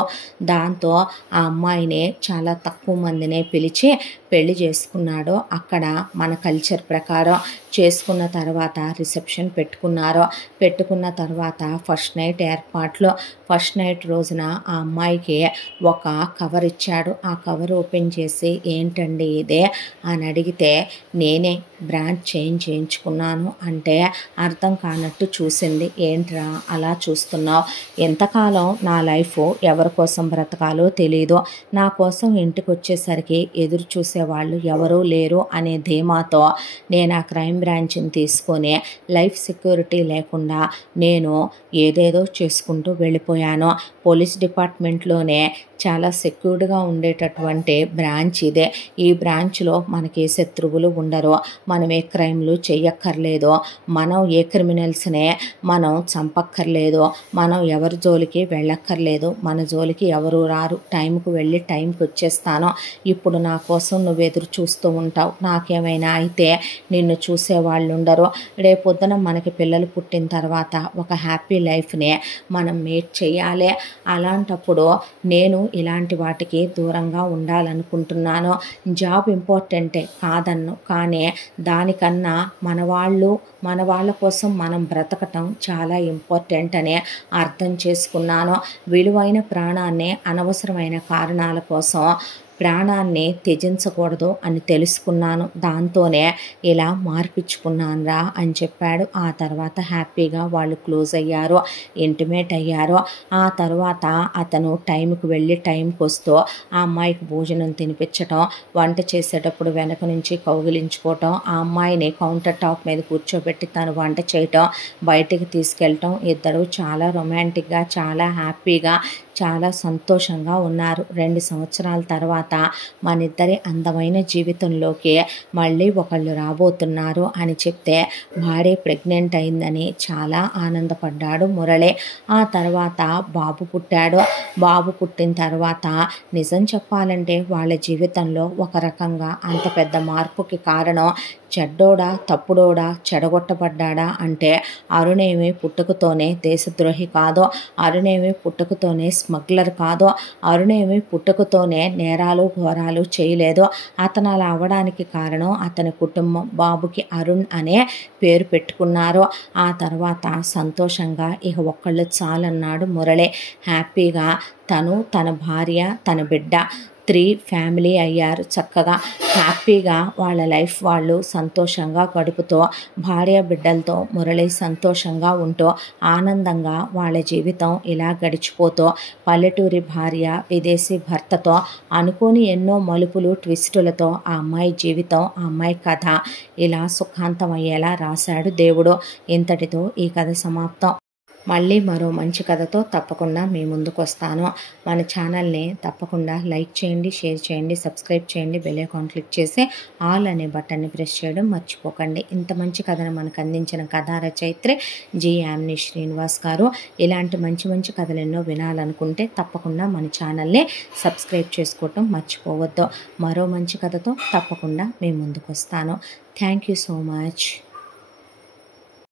దాంతో ఆ అమ్మాయిని చాలా తక్కువ మందినే పిలిచి పెళ్లి చేసుకున్నాడు. అక్కడ మన కల్చర్ ప్రకారం చేసుకున్న తర్వాత రిసెప్షన్ పెట్టుకున్నారు. పెట్టుకున్న తర్వాత ఫస్ట్ నైట్ ఏర్పాట్లు. ఫస్ట్ నైట్ రోజున ఆ అమ్మాయికి ఒక కవర్ ఇచ్చాడు. ఆ కవర్ ఓపెన్ చేసి ఏంటండి ఇదే అని అడిగితే నేనే బ్రాండ్ చేయించుకున్నాను అంటే అర్థం కానట్టు చూసింది. ఏంట్రా అలా చూస్తున్నావు, ఎంతకాలం నా లైఫ్ ఎవరి కోసం బ్రతకాలో తెలీదు, నా కోసం ఇంటికి వచ్చేసరికి ఎదురు చూసేవాళ్ళు ఎవరూ లేరు అనే ధీమాతో నేను ఆ క్రైమ్ బ్రాంచ్ని తీసుకొని లైఫ్ సెక్యూరిటీ లేకుండా నేను ఏదేదో చేసుకుంటూ వెళ్ళిపోయాను. పోలీస్ డిపార్ట్మెంట్లోనే చాలా సెక్యూర్డ్గా ఉండేటటువంటి బ్రాంచ్ ఇదే. ఈ బ్రాంచ్లో మనకి ఏ శత్రువులు ఉండరు, మనం ఏ క్రైమ్లు చెయ్యక్కర్లేదు, మనం ఏ క్రిమినల్స్నే మనం చంపక్కర్లేదు, మనం ఎవరి జోలికి వెళ్ళక్కర్లేదు, మన జోలికి ఎవరు రారు, టైంకు వెళ్ళి టైంకి వచ్చేస్తాను. ఇప్పుడు నా కోసం నువ్వు ఎదురు చూస్తూ ఉంటావు, నాకేమైనా అయితే నిన్ను చూసేవాళ్ళు ఉండరు. రేపొద్దున మనకి పిల్లలు పుట్టిన తర్వాత ఒక హ్యాపీ లైఫ్ని మనం మేట్ చేయాలి. అలాంటప్పుడు నేను ఇలాంటి వాటికి దూరంగా ఉండాలనుకుంటున్నాను. జాబ్ ఇంపార్టెంటే కాదన్ను, కానీ దానికన్నా మన వాళ్ళ కోసం మనం బ్రతకటం చాలా ఇంపార్టెంట్ అని అర్థం చేసుకున్నాను. విలువైన ప్రాణాన్ని అనవసరమైన కారణాల కోసం ప్రాణాన్ని త్యజించకూడదు అని తెలుసుకున్నాను. దాంతోనే ఇలా మార్పించుకున్నాను రా అని చెప్పాడు. ఆ తర్వాత హ్యాపీగా వాళ్ళు క్లోజ్ అయ్యారు, ఇంటిమేట్ అయ్యారు. ఆ తర్వాత అతను టైంకి వెళ్ళి టైంకి వస్తూ ఆ అమ్మాయికి భోజనం తినిపించటం, వంట చేసేటప్పుడు వెనక నుంచి కౌగిలించుకోవటం, ఆ అమ్మాయిని కౌంటర్ టాప్ మీద కూర్చోబెట్టి తను వంట చేయటం, బయటికి తీసుకెళ్ళటం, ఇద్దరు చాలా రొమాంటిక్గా చాలా హ్యాపీగా చాలా సంతోషంగా ఉన్నారు. 2 సంవత్సరాల తర్వాత మనిద్దరి అందమైన జీవితంలోకి మళ్ళీ ఒకళ్ళు రాబోతున్నారు అని చెప్తే భార్య ప్రెగ్నెంట్ అయిందని చాలా ఆనందపడ్డాడు మురళి. ఆ తర్వాత బాబు పుట్టాడు. బాబు పుట్టిన తర్వాత నిజం చెప్పాలంటే వాళ్ళ జీవితంలో ఒక రకంగా అంత పెద్ద మార్పుకి కారణం చెడ్డోడా తప్పుడోడా చెడగొట్టబడ్డా అంటే అరుణేమి పుట్టుకతోనే దేశద్రోహి కాదు, అరుణేమి పుట్టుకతోనే స్మగ్లర్ కాదు, అరుణేమి పుట్టుకతోనే నేరాలు ఘోరాలు చేయలేదు. అతను అలా అవ్వడానికి కారణం అతని కుటుంబం. బాబుకి అరుణ్ అనే పేరు పెట్టుకున్నారు. ఆ తర్వాత సంతోషంగా ఇక ఒక్కళ్ళు చాలన్నాడు మురళి. హ్యాపీగా తను, తన భార్య, తన బిడ్డ 3 ఫ్యామిలీ అయ్యారు. చక్కగా హ్యాపీగా వాళ్ళ లైఫ్ వాళ్ళు సంతోషంగా గడుపుతూ భార్య బిడ్డలతో మురళి సంతోషంగా ఉంటూ ఆనందంగా వాళ్ళ జీవితం ఇలా గడిచిపోతూ పల్లెటూరి భార్య విదేశీ భర్తతో అనుకోని ఎన్నో మలుపులు ట్విస్టులతో ఆ అమ్మాయి జీవితం, ఆ అమ్మాయి కథ ఇలా సుఖాంతమయ్యేలా రాశాడు దేవుడు. ఇంతటితో ఈ కథ సమాప్తం. మళ్ళీ మరో మంచి కథతో తప్పకుండా మీ ముందుకు వస్తాను. మన ఛానల్ని తప్పకుండా లైక్ చేయండి, షేర్ చేయండి, సబ్స్క్రైబ్ చేయండి, బెల్ ఐకాన్ క్లిక్ చేసి ఆల్ అనే బటన్ని ప్రెస్ చేయడం మర్చిపోకండి. ఇంత మంచి కథను మనకు అందించిన కథా రచయిత్రి జి. యామిని శ్రీనివాస్ గారు. ఇలాంటి మంచి మంచి కథలు ఎన్నో వినాలనుకుంటే తప్పకుండా మన ఛానల్ని సబ్స్క్రైబ్ చేసుకోవటం మర్చిపోవద్దు. మరో మంచి కథతో తప్పకుండా మీ ముందుకు వస్తాను. Thank you so much.